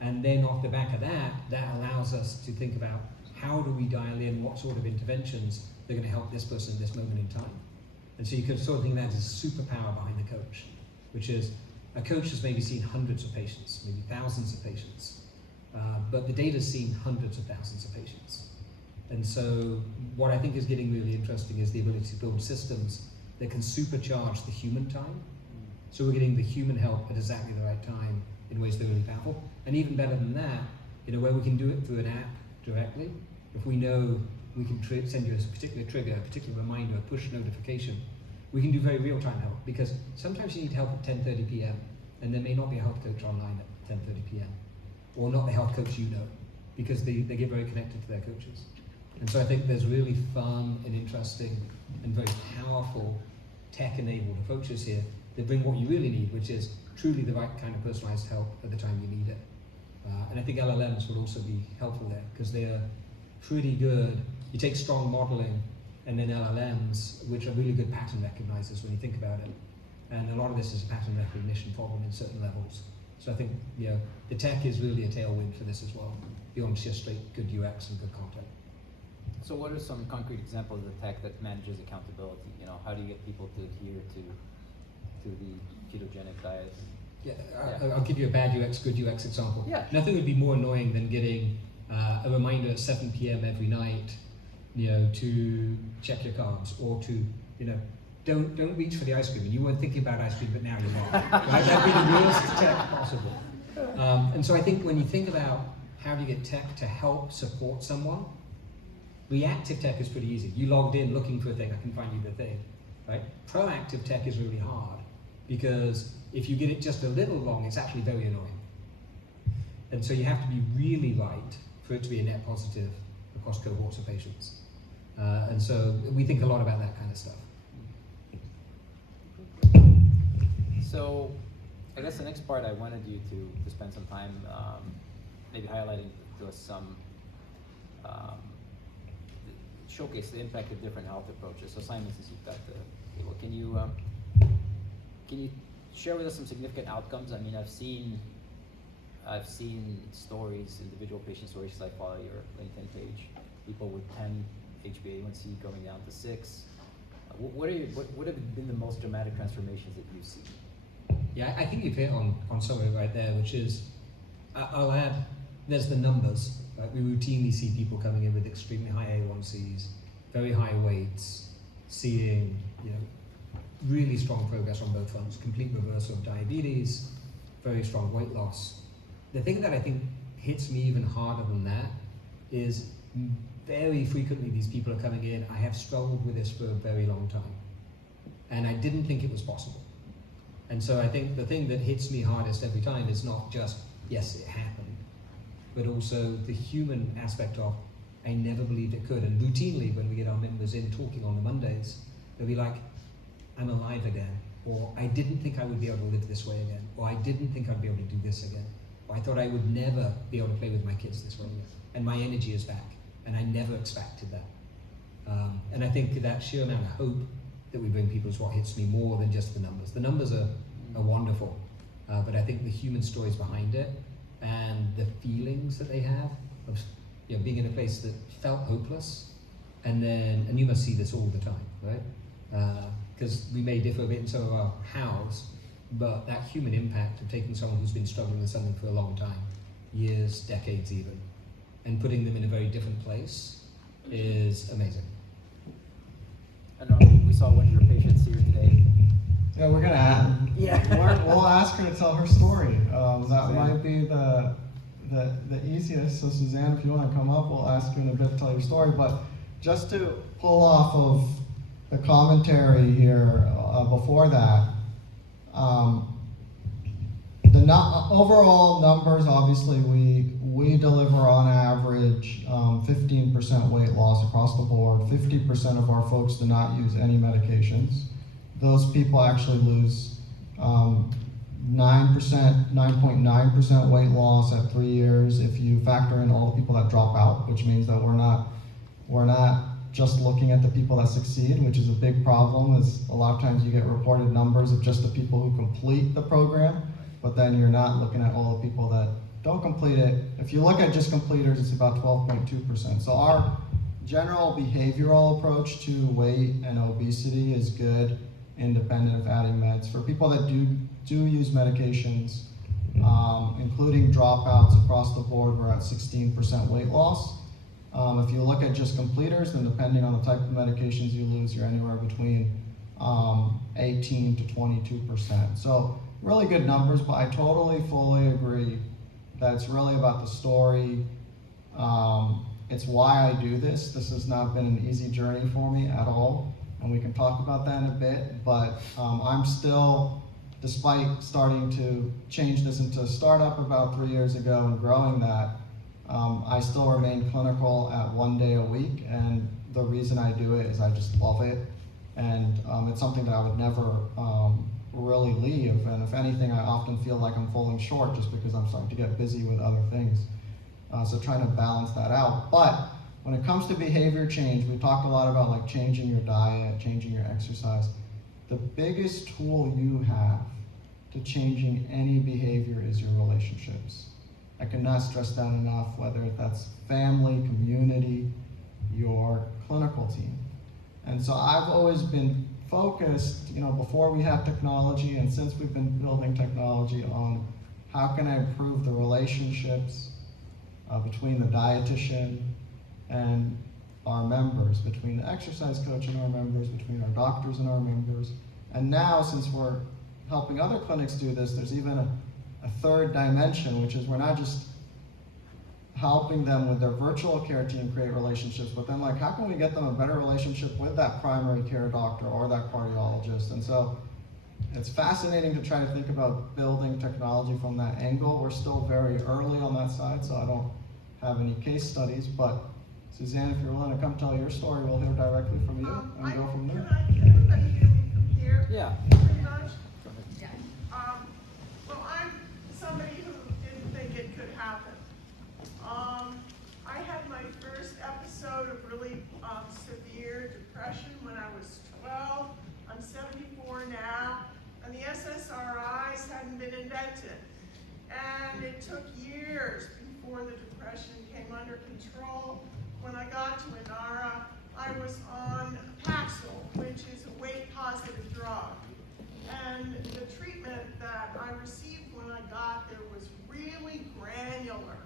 And then off the back of that, that allows us to think about how do we dial in what sort of interventions that are going to help this person in this moment in time. And so you could sort of think of that as a superpower behind the coach, which is a coach has maybe seen hundreds of patients, maybe thousands of patients, but the data's seen hundreds of thousands of patients. And so what I think is getting really interesting is the ability to build systems that can supercharge the human time. So we're getting the human help at exactly the right time in ways that are really powerful. And even better than that, in a way we can do it through an app directly. If we know we can send you a particular trigger, a particular reminder, a push notification, we can do very real-time help, because sometimes you need help at 10:30 p.m. and there may not be a health coach online at 10:30 p.m. or not the health coach you know, because they get very connected to their coaches. And so I think there's really fun and interesting and very powerful tech-enabled approaches here that bring what you really need, which is truly the right kind of personalized help at the time you need it. And I think LLMs will also be helpful there, because they are pretty good. You take strong modeling and then LLMs, which are really good pattern recognizers when you think about it. And a lot of this is a pattern recognition problem in certain levels. So I think the tech is really a tailwind for this as well, beyond just straight good UX and good content. So what are some concrete examples of tech that manages accountability? How do you get people to adhere to the ketogenic diet? Yeah, I'll give you a bad UX, good UX example. Yeah. Nothing would be more annoying than getting a reminder at 7 p.m. every night, to check your carbs, or to, don't reach for the ice cream. And you weren't thinking about ice cream, but now you're not. Right? That'd be the worst tech possible. And so I think when you think about how do you get tech to help support someone, reactive tech is pretty easy. You logged in looking for a thing, I can find you the thing. Right? Proactive tech is really hard, because if you get it just a little wrong, it's actually very annoying. And so you have to be really right for it to be a net positive across cohorts of patients. And so we think a lot about that kind of stuff. So I guess the next part I wanted you to spend some time maybe highlighting to us some showcase the impact of different health approaches. So Simon, since you've got the table, can you share with us some significant outcomes? I mean, I've seen stories, individual patient stories, I follow your LinkedIn page, people with 10 HbA1c going down to 6. What have been the most dramatic transformations that you've seen? Yeah, I think you've hit on something right there, which is, I'll add, there's the numbers. Right? We routinely see people coming in with extremely high A1Cs, very high weights, seeing really strong progress on both fronts, complete reversal of diabetes, very strong weight loss. The thing that I think hits me even harder than that is very frequently these people are coming in, I have struggled with this for a very long time, and I didn't think it was possible. And so I think the thing that hits me hardest every time is not just, yes, it happened, but also the human aspect of, I never believed it could. And routinely when we get our members in talking on the Mondays, they'll be like, I'm alive again, or I didn't think I would be able to live this way again, or I didn't think I'd be able to do this again, or I thought I would never be able to play with my kids this way again, and my energy is back, and I never expected that. And I think that sheer amount of hope that we bring people is what hits me more than just the numbers. The numbers are wonderful, but I think the human stories behind it and the feelings that they have of being in a place that felt hopeless, and you must see this all the time, right? Because we may differ a bit in some of our hows, but that human impact of taking someone who's been struggling with something for a long time, years, decades even, and putting them in a very different place is amazing. And we saw one of your patients here today. Yeah, we're gonna we'll ask her to tell her story. That might be the easiest. So Suzanne, if you want to come up, we'll ask you in a bit to tell your story. But just to pull off of the commentary here before that, overall numbers, obviously we deliver on average 15% weight loss across the board. 50% of our folks do not use any medications. Those people actually lose 9.9% weight loss at 3 years if you factor in all the people that drop out, which means that we're not just looking at the people that succeed, which is a big problem. Is a lot of times you get reported numbers of just the people who complete the program, but then you're not looking at all the people that don't complete it. If you look at just completers, it's about 12.2%. So our general behavioral approach to weight and obesity is good, independent of adding meds. For people that do use medications, including dropouts across the board, we're at 16% weight loss. If you look at just completers, then depending on the type of medications you lose, you're anywhere between 18 to 22%. So really good numbers, but I totally, fully agree that it's really about the story. It's why I do this. This has not been an easy journey for me at all, and we can talk about that in a bit, but I'm still, despite starting to change this into a startup about 3 years ago and growing that, I still remain clinical at 1 day a week, and the reason I do it is I just love it, and it's something that I would never really leave, and if anything, I often feel like I'm falling short just because I'm starting to get busy with other things. So trying to balance that out. But when it comes to behavior change, we talked a lot about like changing your diet, changing your exercise. The biggest tool you have to changing any behavior is your relationships. I cannot stress that enough, whether that's family, community, your clinical team. And so I've always been focused, before we had technology and since we've been building technology, on how can I improve the relationships between the dietitian and our members, between the exercise coach and our members, between our doctors and our members. And now, since we're helping other clinics do this, there's even a third dimension, which is we're not just helping them with their virtual care team create relationships, but then how can we get them a better relationship with that primary care doctor or that cardiologist? And so it's fascinating to try to think about building technology from that angle. We're still very early on that side, so I don't have any case studies, but Suzanne, if you're willing to come tell your story, we'll hear directly from you and go from there. Can everybody hear me from here? Yeah. Pretty much? Yeah. Well, I'm somebody who didn't think it could happen. I had my first episode of really severe depression when I was 12. I'm 74 now, and the SSRIs hadn't been invented. And it took years before the depression came under control. When I got to Enara, I was on Paxil, which is a weight-positive drug. And the treatment that I received when I got there was really granular.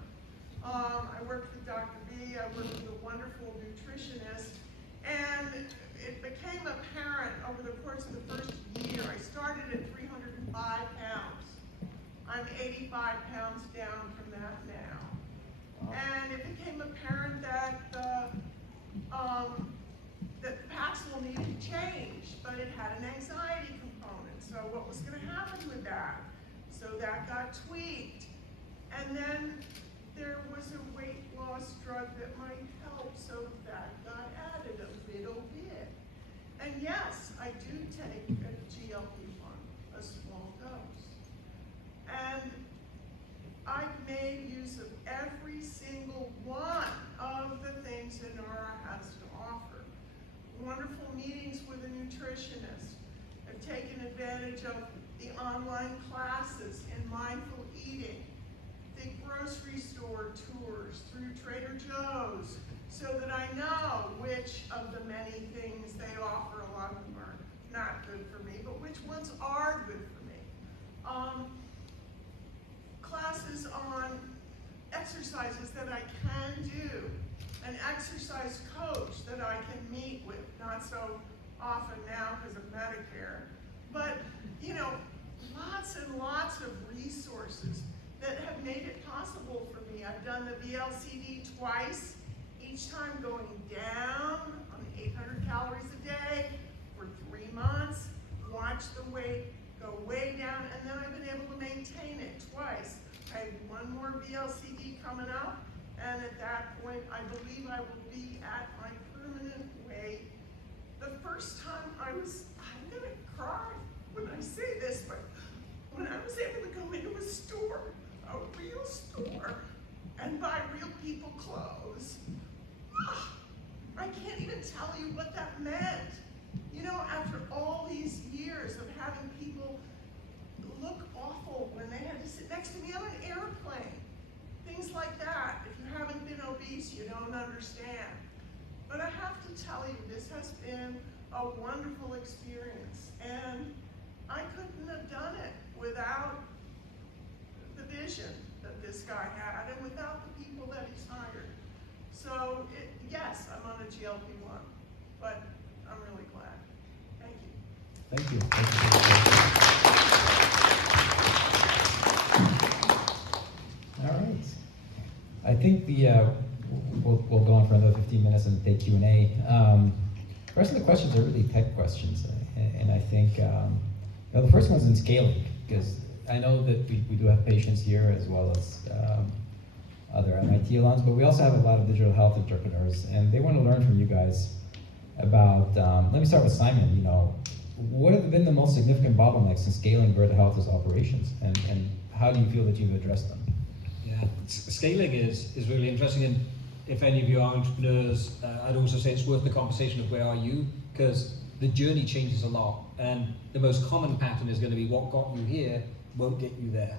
I worked with Dr. B, I worked with a wonderful nutritionist, and it became apparent over the course of the first year. I started at 305 pounds. I'm 85 pounds down from that now. And it became apparent that that Paxil needed change, but it had an anxiety component. So what was going to happen with that? So that got tweaked. And then there was a weight loss drug that might help, so that got added a little bit. And yes, I do take a GLP-1, a small dose. And I've made use of every single one of the things Enara has to offer. Wonderful meetings with a nutritionist. I've taken advantage of the online classes in mindful eating, the grocery store tours through Trader Joe's, so that I know which of the many things they offer, a lot of them are not good for me, but which ones are good for me. Classes on exercises that I can do, an exercise coach that I can meet with, not so often now because of Medicare. But, you know, lots and lots of resources that have made it possible for me. I've done the VLCD twice, each time going down on 800 calories a day for 3 months, watch the weight go way down, and then I've been able to maintain it twice. I have one more VLCD coming up, and at that point, I believe I will be at my permanent weight. The first time I'm gonna cry when I say this, but when I was able to go into a store, a real store, and buy real people clothes, I can't even tell you what that meant. You know, after all these years of having people look awful when they had to sit next to me on an airplane, things like that. If you haven't been obese, you don't understand. But I have to tell you, this has been a wonderful experience, and I couldn't have done it without the vision that this guy had and without the people that he's hired. So, yes, I'm on a GLP-1, but I'm really glad. Thank you. Thank you. All right. I think we'll go on for another 15 minutes and take Q&A. The rest of the questions are really tech questions, and I think the first one's in scaling, because I know that we do have patients here as well as other MIT alums, but we also have a lot of digital health entrepreneurs, and they want to learn from you guys about, let me start with Simon. You know, what have been the most significant bottlenecks in scaling Virta Health's operations, and how do you feel that you've addressed them? Yeah, scaling is really interesting, and if any of you are entrepreneurs, I'd also say it's worth the conversation of where are you, because the journey changes a lot, and the most common pattern is going to be what got you here won't get you there,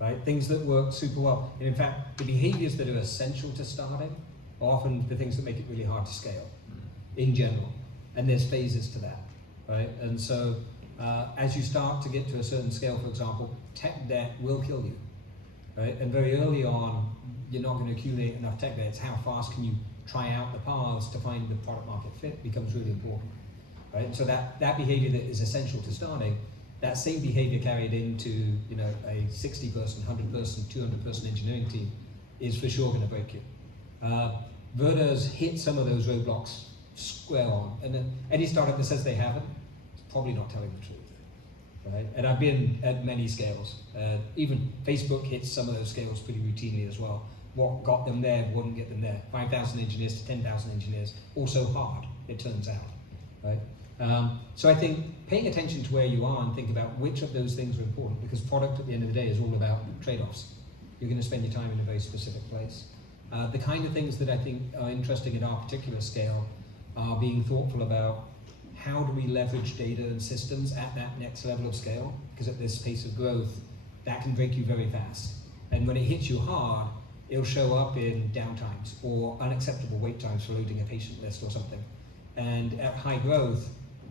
right? Things that work super well, and in fact, the behaviors that are essential to starting are often the things that make it really hard to scale, in general, and there's phases to that, right? And so, as you start to get to a certain scale, for example, tech debt will kill you, right? And very early on, you're not going to accumulate enough tech debt. It's how fast can you try out the paths to find the product market fit becomes really important, right? So that behavior that is essential to starting, that same behavior carried into, you know, a 60-person, 100-person, 200-person engineering team is for sure going to break you. Virta's hit some of those roadblocks square on, and then any startup that says they haven't is probably not telling the truth. Right? And I've been at many scales. Even Facebook hits some of those scales pretty routinely as well. What got them there wouldn't get them there. 5,000 engineers to 10,000 engineers, also hard, it turns out. Right? So I think paying attention to where you are and think about which of those things are important, because product at the end of the day is all about trade-offs. You're going to spend your time in a very specific place. The kind of things that I think are interesting at our particular scale are being thoughtful about how do we leverage data and systems at that next level of scale? Because at this pace of growth, that can break you very fast. And when it hits you hard, it'll show up in downtimes or unacceptable wait times for loading a patient list or something. And at high growth,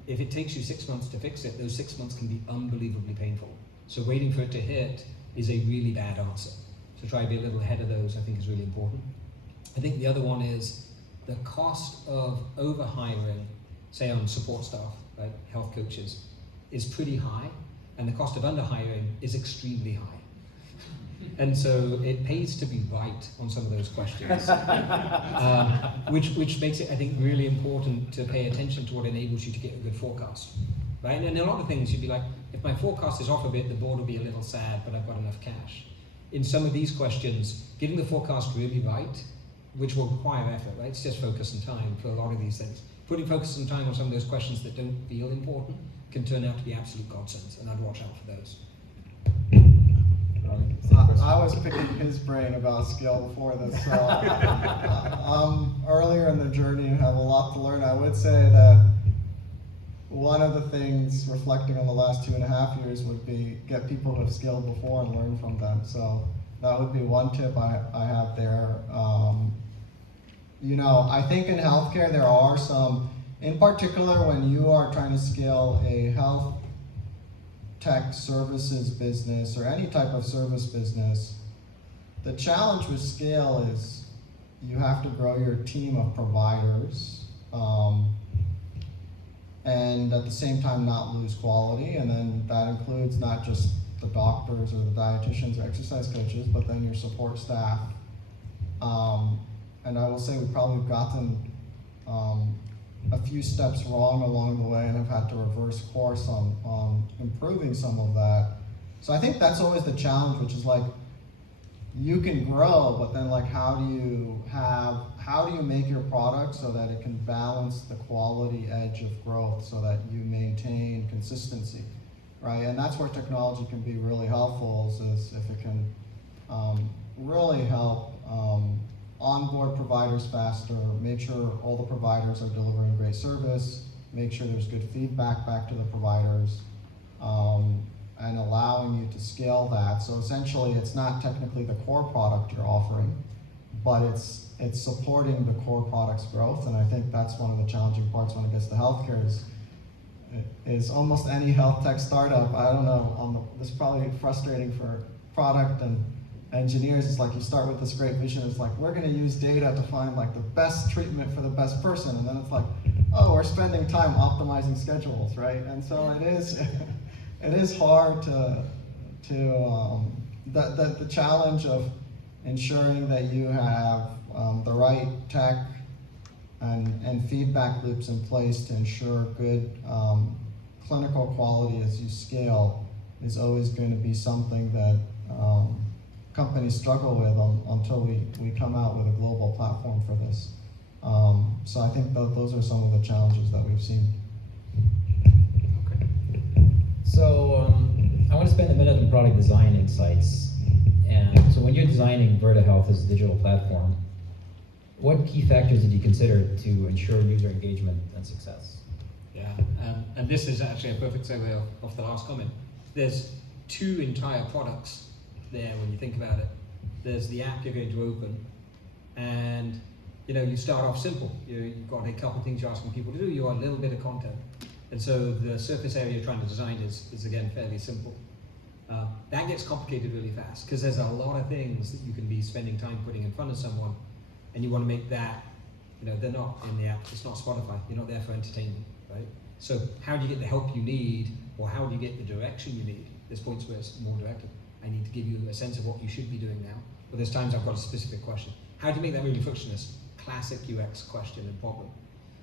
if it takes you 6 months to fix it, those 6 months can be unbelievably painful. So waiting for it to hit is a really bad answer. So try to be a little ahead of those, I think, is really important. I think the other one is the cost of overhiring, say on support staff, right, health coaches, is pretty high, and the cost of underhiring is extremely high. And so it pays to be right on some of those questions, which makes it, I think, really important to pay attention to what enables you to get a good forecast, right? And a lot of things you'd be like, if my forecast is off a bit, the board will be a little sad, but I've got enough cash. In some of these questions, getting the forecast really right, which will require effort, right? It's just focus and time for a lot of these things. Putting focus and time on some of those questions that don't feel important can turn out to be absolute godsends, and I'd watch out for those. I was picking his brain about scale before this, so earlier in the journey and have a lot to learn. I would say that one of the things reflecting on the last 2.5 years would be get people who have scaled before and learn from them. So that would be one tip I have there. You know, I think in healthcare there are some, in particular when you are trying to scale a health tech services business or any type of service business, the challenge with scale is you have to grow your team of providers. and at the same time not lose quality. And then that includes not just the doctors or the dietitians or exercise coaches, but then your support staff. And I will say we've probably gotten a few steps wrong along the way and have had to reverse course on improving some of that. So I think that's always the challenge, which is like, you can grow, but then like how do you make your product so that it can balance the quality edge of growth so that you maintain consistency, right? And that's where technology can be really helpful, is if it can really help onboard providers faster, make sure all the providers are delivering great service, make sure there's good feedback back to the providers, and allowing you to scale that. So essentially, it's not technically the core product you're offering, but it's supporting the core product's growth. And I think that's one of the challenging parts when it gets to healthcare is almost any health tech startup. I don't know, this is probably frustrating for product and engineers. It's like you start with this great vision. It's like, we're going to use data to find like the best treatment for the best person. And then it's like, oh, we're spending time optimizing schedules, right? And so it is hard the challenge of ensuring that you have the right tech and feedback loops in place to ensure good clinical quality as you scale is always going to be something that companies struggle with until we come out with a global platform for this. So I think those are some of the challenges that we've seen. So I want to spend a minute on product design insights. And so when you're designing Virta Health as a digital platform, what key factors did you consider to ensure user engagement and success? Yeah, and this is actually a perfect segue off the last comment. There's two entire products there when you think about it. There's the app you're going to open, and you start off simple. You've got a couple of things you're asking people to do. You want a little bit of content. And so the surface area you're trying to design is again fairly simple. That gets complicated really fast because there's a lot of things that you can be spending time putting in front of someone, and you want to make that, they're not in the app, it's not Spotify, you're not there for entertainment, right? So how do you get the help you need, or how do you get the direction you need? There's points where it's more directed. I need to give you a sense of what you should be doing now, but there's times I've got a specific question. How do you make that really frictionless? Classic UX question and problem.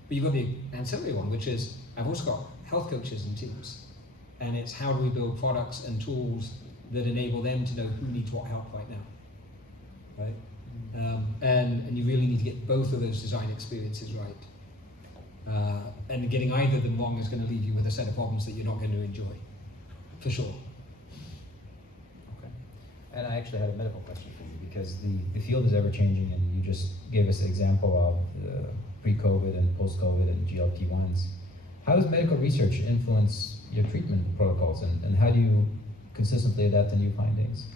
But you've got the ancillary one, which is, I've also got health coaches and teams. And it's how do we build products and tools that enable them to know who needs what help right now, right? And you really need to get both of those design experiences right. And getting either of them wrong is going to leave you with a set of problems that you're not going to enjoy, for sure. Okay. And I actually had a medical question for you, because the field is ever changing, and you just gave us an example of the pre-COVID and post-COVID and GLP-1s. How does medical research influence your treatment protocols, and how do you consistently adapt to new findings?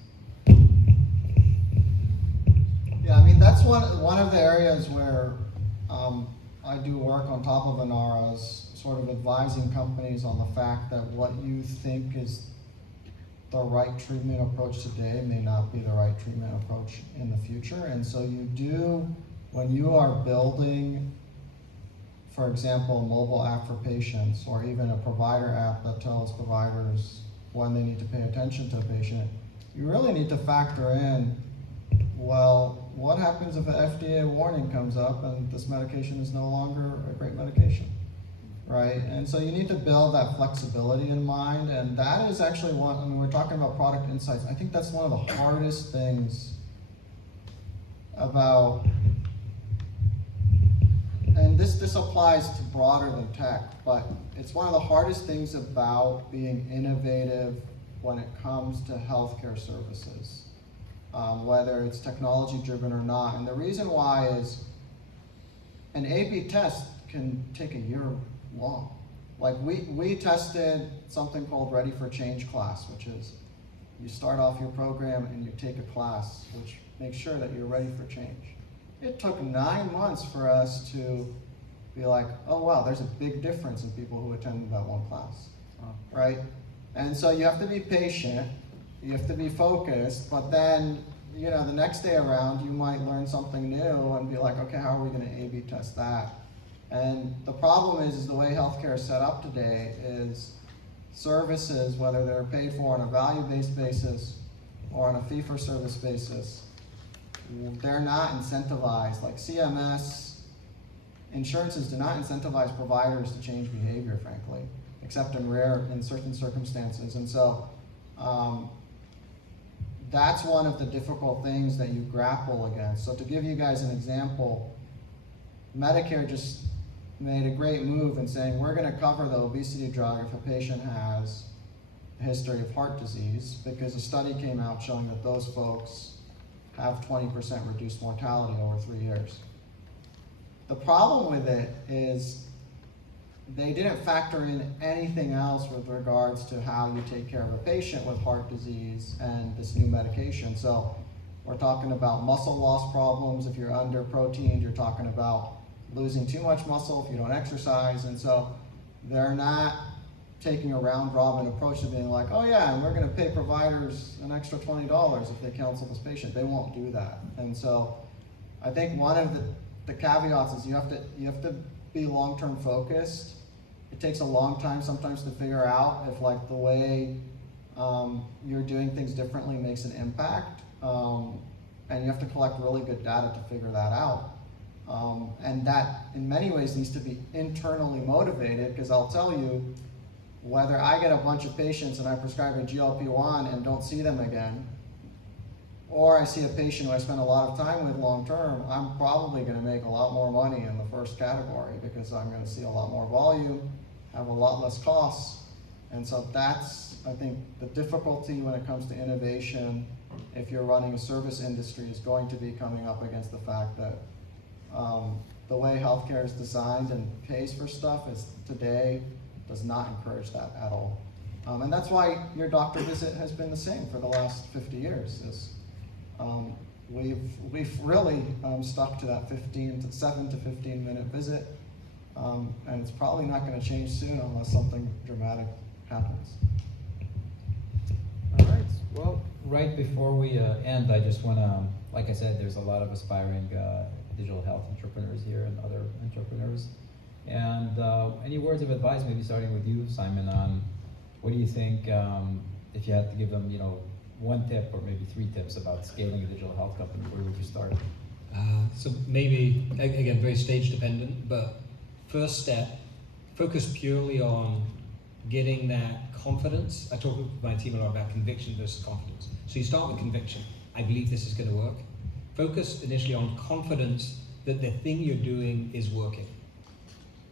Yeah, I mean, that's one of the areas where I do work on top of Enara, is sort of advising companies on the fact that what you think is the right treatment approach today may not be the right treatment approach in the future. And so you do, when you are building, for example, a mobile app for patients, or even a provider app that tells providers when they need to pay attention to a patient, you really need to factor in, well, what happens if an FDA warning comes up and this medication is no longer a great medication, right? And so you need to build that flexibility in mind, and that is actually when we're talking about product insights, I think that's one of the hardest things about, and this applies to broader than tech, but it's one of the hardest things about being innovative when it comes to healthcare services, whether it's technology driven or not. And the reason why is an A/B test can take a year long. Like we tested something called Ready for Change class, which is you start off your program and you take a class which makes sure that you're ready for change. It took 9 months for us to be like, oh wow, there's a big difference in people who attended that one class, right? And so you have to be patient, you have to be focused, but then, the next day around, you might learn something new and be like, okay, how are we gonna A/B test that? And the problem is the way healthcare is set up today is services, whether they're paid for on a value-based basis or on a fee-for-service basis, they're not incentivized. Like CMS, insurances do not incentivize providers to change behavior, frankly, except in certain circumstances. And so that's one of the difficult things that you grapple against. So to give you guys an example, Medicare just made a great move in saying we're going to cover the obesity drug if a patient has a history of heart disease, because a study came out showing that those folks have 20% reduced mortality over 3 years. The problem with it is they didn't factor in anything else with regards to how you take care of a patient with heart disease and this new medication. So we're talking about muscle loss problems. If you're under proteined, you're talking about losing too much muscle if you don't exercise. And so they're not taking a round robin approach to being like, oh yeah, and we're gonna pay providers an extra $20 if they counsel this patient. They won't do that. And so I think one of the caveats is you have to be long-term focused. It takes a long time sometimes to figure out if like the way you're doing things differently makes an impact. And you have to collect really good data to figure that out. And that in many ways needs to be internally motivated, because I'll tell you, whether I get a bunch of patients and I prescribe a GLP-1 and don't see them again, or I see a patient who I spend a lot of time with long term, I'm probably going to make a lot more money in the first category because I'm going to see a lot more volume, have a lot less costs. And so that's, I think, the difficulty when it comes to innovation. If you're running a service industry, is going to be coming up against the fact that the way healthcare is designed and pays for stuff is today does not encourage that at all. And that's why your doctor visit has been the same for the last 50 years. We've really stuck to that 7 to 15 minute visit, and it's probably not going to change soon unless something dramatic happens. All right. Well, right before we end, I just want to, like I said, there's a lot of aspiring digital health entrepreneurs here and other entrepreneurs. And any words of advice, maybe starting with you, Simon, on what do you think, if you had to give them, one tip or maybe 3 tips about scaling a digital health company, where would you start? So maybe, again, very stage dependent, but first step, focus purely on getting that confidence. I talk with my team a lot about conviction versus confidence. So you start with conviction. I believe this is going to work. Focus initially on confidence that the thing you're doing is working.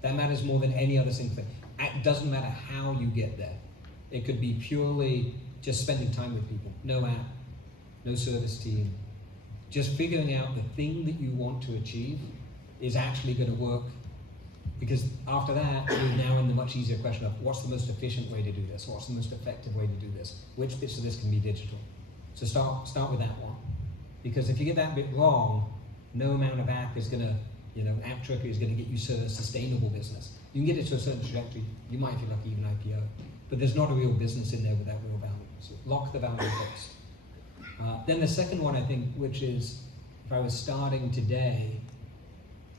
That matters more than any other single thing. It doesn't matter how you get there. It could be purely just spending time with people. No app, no service team. Just figuring out the thing that you want to achieve is actually going to work. Because after that, you're now in the much easier question of what's the most efficient way to do this? What's the most effective way to do this? Which bits of this can be digital? So start with that one. Because if you get that bit wrong, no amount of app is going to, app trickery is going to get you a sustainable business. You can get it to a certain trajectory. You might, if you're lucky, even IPO. But there's not a real business in there with that real value. So lock the value first. Then the second one, I think, which is, if I was starting today,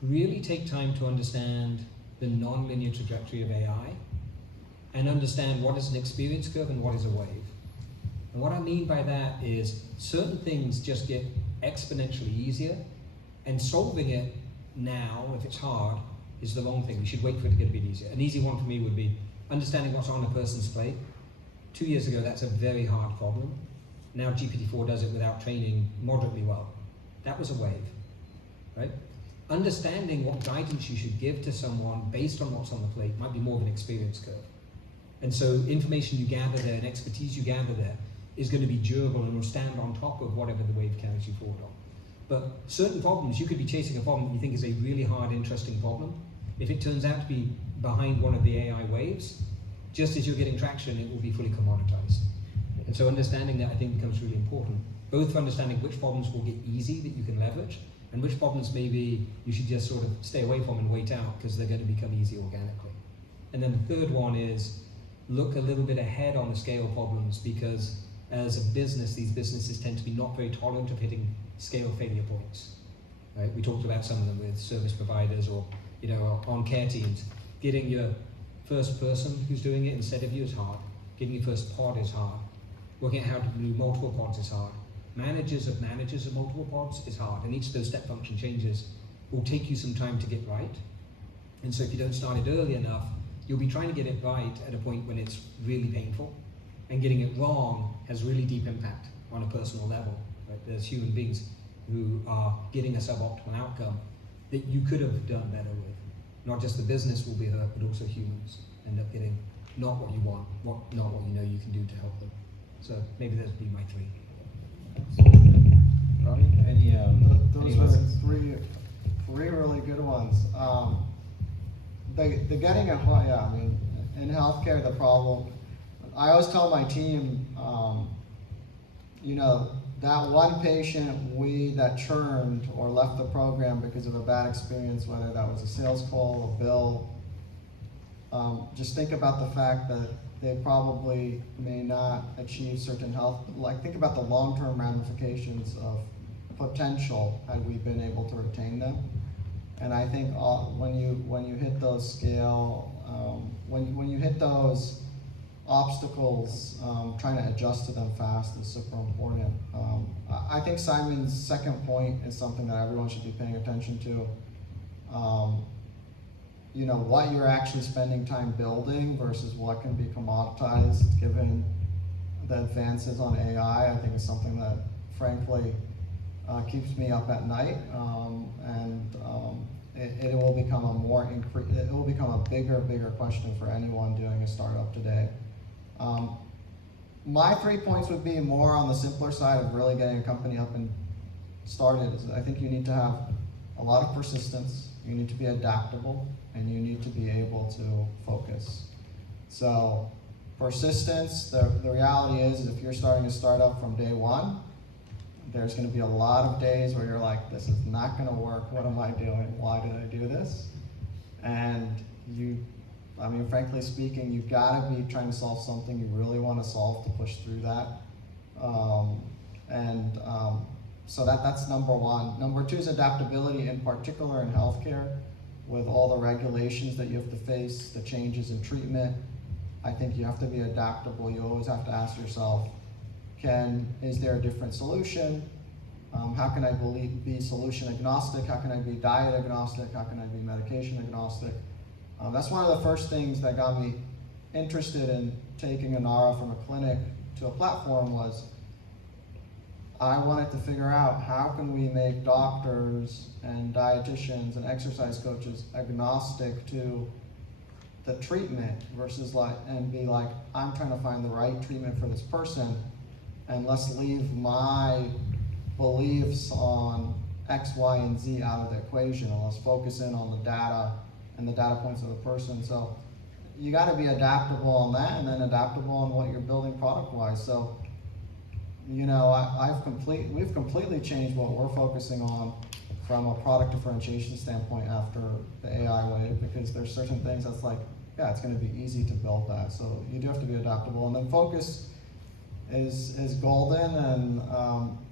really take time to understand the non-linear trajectory of AI and understand what is an experience curve and what is a wave. And what I mean by that is certain things just get exponentially easier, and solving it now, if it's hard, is the wrong thing. We should wait for it to get a bit easier. An easy one for me would be understanding what's on a person's plate. 2 years ago, that's a very hard problem. Now GPT-4 does it without training moderately well. That was a wave, right? Understanding what guidance you should give to someone based on what's on the plate might be more of an experience curve. And so information you gather there and expertise you gather there is going to be durable and will stand on top of whatever the wave carries you forward on. But certain problems, you could be chasing a problem that you think is a really hard, interesting problem. If it turns out to be behind one of the AI waves, just as you're getting traction, it will be fully commoditized. And so understanding that, I think, becomes really important, both for understanding which problems will get easy that you can leverage, and which problems maybe you should just sort of stay away from and wait out because they're going to become easy organically. And then the third one is look a little bit ahead on the scale problems, because as a business, these businesses tend to be not very tolerant of hitting scale failure points. Right? We talked about some of them with service providers or on care teams, getting your first person who's doing it instead of you is hard. Getting your first pod is hard. Working out how to do multiple pods is hard. Managers of multiple pods is hard, and each of those step function changes will take you some time to get right. And so if you don't start it early enough, you'll be trying to get it right at a point when it's really painful, and getting it wrong has really deep impact on a personal level. Right? There's human beings who are getting a suboptimal outcome that you could have done better with. Not just the business will be hurt, but also humans end up getting not what you want, not what you know you can do to help them. So maybe those would be my three. Rami, any Those were three really good ones. The getting it, yeah, I mean, in healthcare, the problem, I always tell my team, that one patient that churned or left the program because of a bad experience, whether that was a sales call, a bill, just think about the fact that they probably may not achieve certain health, think about the long-term ramifications of potential had we been able to retain them. And I think when you hit those when you hit those obstacles, trying to adjust to them fast is super important. I think Simon's second point is something that everyone should be paying attention to. What you're actually spending time building versus what can be commoditized given the advances on AI, I think is something that frankly keeps me up at night, it will become it will become a bigger question for anyone doing a startup today. My 3 points would be more on the simpler side of really getting a company up and started. I think you need to have a lot of persistence, you need to be adaptable, and you need to be able to focus. So persistence, the reality is if you're starting a startup from day one, there's going to be a lot of days where you're like, this is not going to work, what am I doing, why did I do this? And frankly speaking, you've got to be trying to solve something you really want to solve to push through that. So that's number one. Number two is adaptability, in particular in healthcare, with all the regulations that you have to face, the changes in treatment. I think you have to be adaptable. You always have to ask yourself, is there a different solution? How can I be solution agnostic? How can I be diet agnostic? How can I be medication agnostic? That's one of the first things that got me interested in taking Enara from a clinic to a platform was I wanted to figure out how can we make doctors and dietitians and exercise coaches agnostic to the treatment versus and be like, I'm trying to find the right treatment for this person, and let's leave my beliefs on X, Y, and Z out of the equation, and let's focus in on the data and the data points of the person. So you got to be adaptable on that, and then adaptable on what you're building product-wise. So, we've completely changed what we're focusing on from a product differentiation standpoint after the AI wave, because there's certain things that's it's going to be easy to build that. So you do have to be adaptable, and then focus is golden, and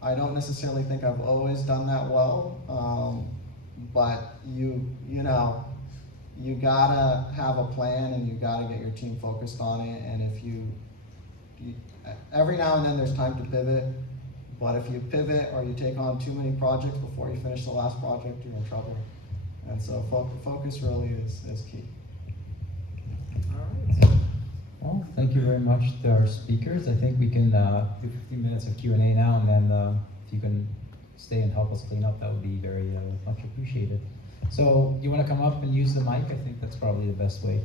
I don't necessarily think I've always done that well, but you gotta have a plan, and you gotta get your team focused on it, and if you every now and then there's time to pivot, but if you pivot or you take on too many projects before you finish the last project, you're in trouble. And so focus really is key. All right. Well, thank you very much to our speakers. I think we can do 15 minutes of Q&A now, and then if you can stay and help us clean up, that would be very much appreciated. So you want to come up and use the mic? I think that's probably the best way.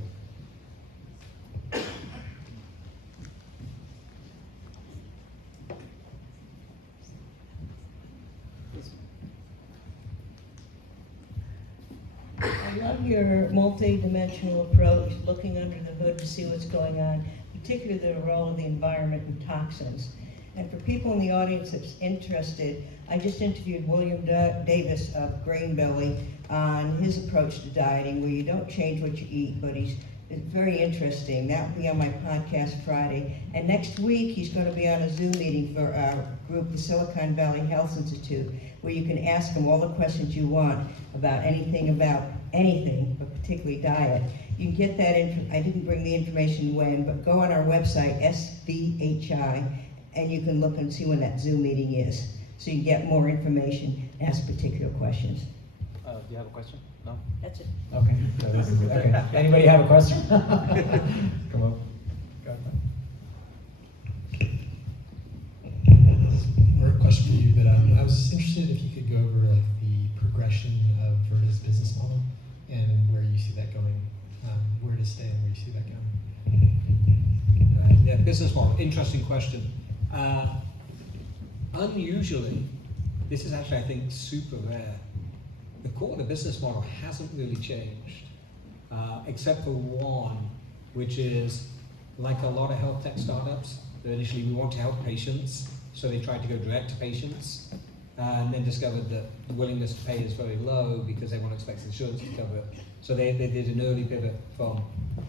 I love your multi-dimensional approach, looking under the hood to see what's going on, particularly the role of the environment and toxins. And for people in the audience that's interested, I just interviewed William Davis of Grain Belly on his approach to dieting, where you don't change what you eat, but it's very interesting. That will be on my podcast Friday. And next week, he's going to be on a Zoom meeting for our group, the Silicon Valley Health Institute, where you can ask him all the questions you want about anything about anything, but particularly diet. You can get that I didn't bring the information when, but go on our website, SVHI, and you can look and see when that Zoom meeting is. So you can get more information, ask particular questions. Do you have a question? No? That's it. Okay. So this is it. Okay. Anybody have a question? Come up. Go ahead. More a question for you, but I was interested if you could go over like the progression of Virta's business model and where you see that going, where to stay and where you see that going. Yeah, business model, interesting question. Unusually, this is actually, I think, super rare. The core of the business model hasn't really changed, except for one, which is like a lot of health tech startups. Initially, we want to help patients, so they tried to go direct to patients, and then discovered that the willingness to pay is very low because everyone expects insurance to cover it. So they did an early pivot from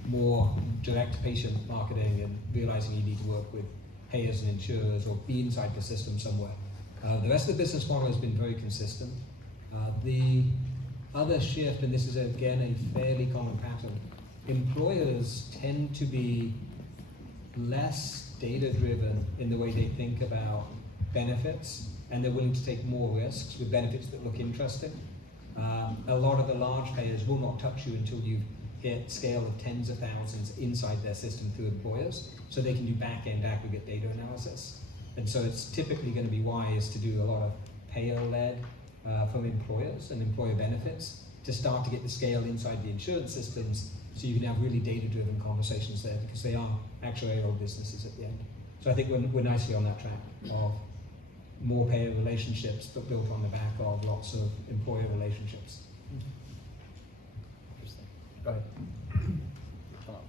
more direct patient marketing and realizing you need to work with payers and insurers or be inside the system somewhere. The rest of the business model has been very consistent. The other shift, and this is again a fairly common pattern, employers tend to be less data-driven in the way they think about benefits, and they're willing to take more risks with benefits that look interesting. A lot of the large payers will not touch you until you've hit scale of tens of thousands inside their system through employers, so they can do back-end aggregate data analysis. And so it's typically going to be wise to do a lot of payer-led from employers and employer benefits to start to get the scale inside the insurance systems, so you can have really data-driven conversations there, because they are actuarial businesses at the end. So I think we're nicely on that track of more payer relationships, but built on the back of lots of employer relationships. Interesting. Go ahead. Come on.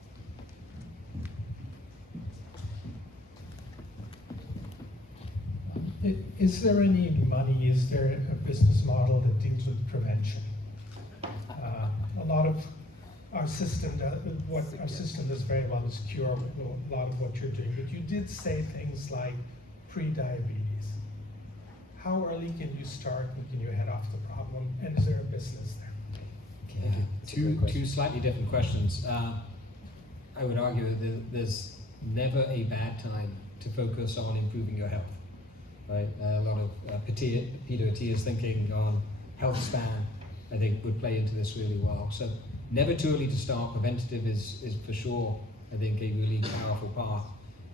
Is there any money, is there a business model that deals with prevention? A lot of our system, what our system does very well is cure a lot of what you're doing. But you did say things like pre-diabetes. How early can you start and can you head off the problem? And is there a business there? Yeah, two slightly different questions. I would argue that there's never a bad time to focus on improving your health. Right? A lot of Peter Attia's thinking on health span, I think, would play into this really well. So never too early to start. Preventative is for sure, I think, a really powerful path.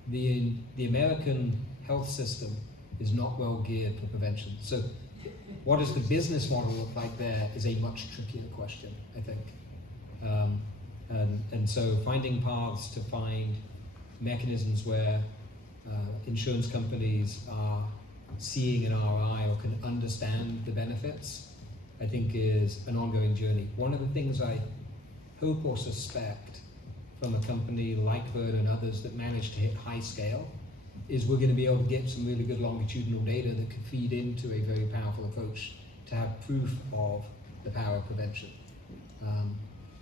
The American health system is not well geared for prevention. So what does the business model look like there is a much trickier question, I think. And so finding paths to find mechanisms where insurance companies are seeing an ROI or can understand the benefits, I think, is an ongoing journey. One of the things I hope or suspect from a company like Virta and others that manage to hit high scale is we're going to be able to get some really good longitudinal data that could feed into a very powerful approach to have proof of the power of prevention.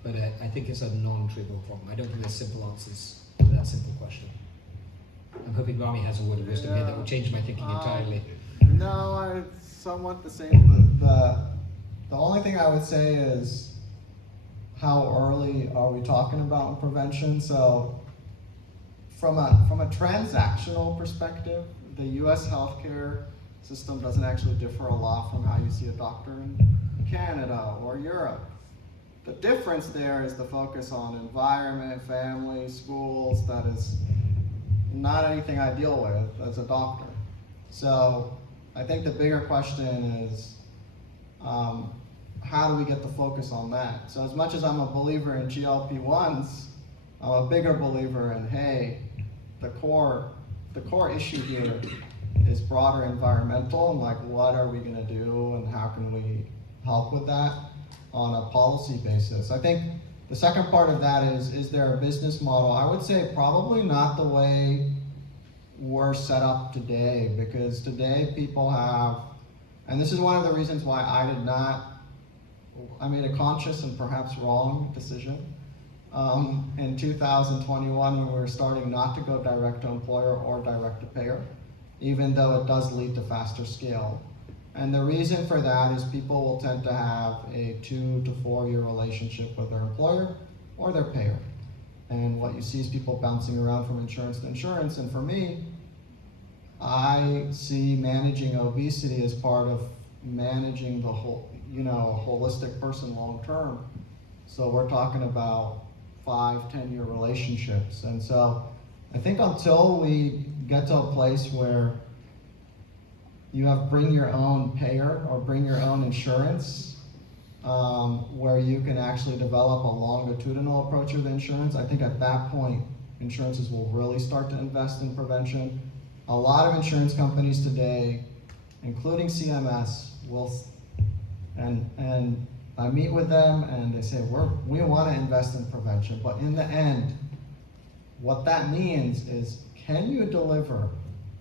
But I think it's a non-trivial problem. I don't think there's simple answers to that simple question. I'm hoping Rami has a word of wisdom here that will change my thinking entirely. No, it's somewhat the same. The only thing I would say is, how early are we talking about in prevention? So from a transactional perspective, the US healthcare system doesn't actually differ a lot from how you see a doctor in Canada or Europe. The difference there is the focus on environment, family, schools. That is not anything I deal with as a doctor. So I think the bigger question is, how do we get the focus on that? So as much as I'm a believer in GLP-1s, I'm a bigger believer in, hey, the core issue here is broader environmental, and like, what are we gonna do and how can we help with that on a policy basis? I think the second part of that is there a business model? I would say probably not the way we're set up today, because today people have, and this is one of the reasons why I made a conscious and perhaps wrong decision in 2021 when we were starting not to go direct to employer or direct to payer, even though it does lead to faster scale. And the reason for that is people will tend to have a 2 to 4 year relationship with their employer or their payer. And what you see is people bouncing around from insurance to insurance. And for me, I see managing obesity as part of managing the whole, a holistic person long term. So we're talking about 5-10 year relationships. And so I think until we get to a place where you have bring your own payer or bring your own insurance, where you can actually develop a longitudinal approach with insurance, I think at that point, insurances will really start to invest in prevention. A lot of insurance companies today, including CMS, and I meet with them and they say, we want to invest in prevention, but in the end, what that means is, can you deliver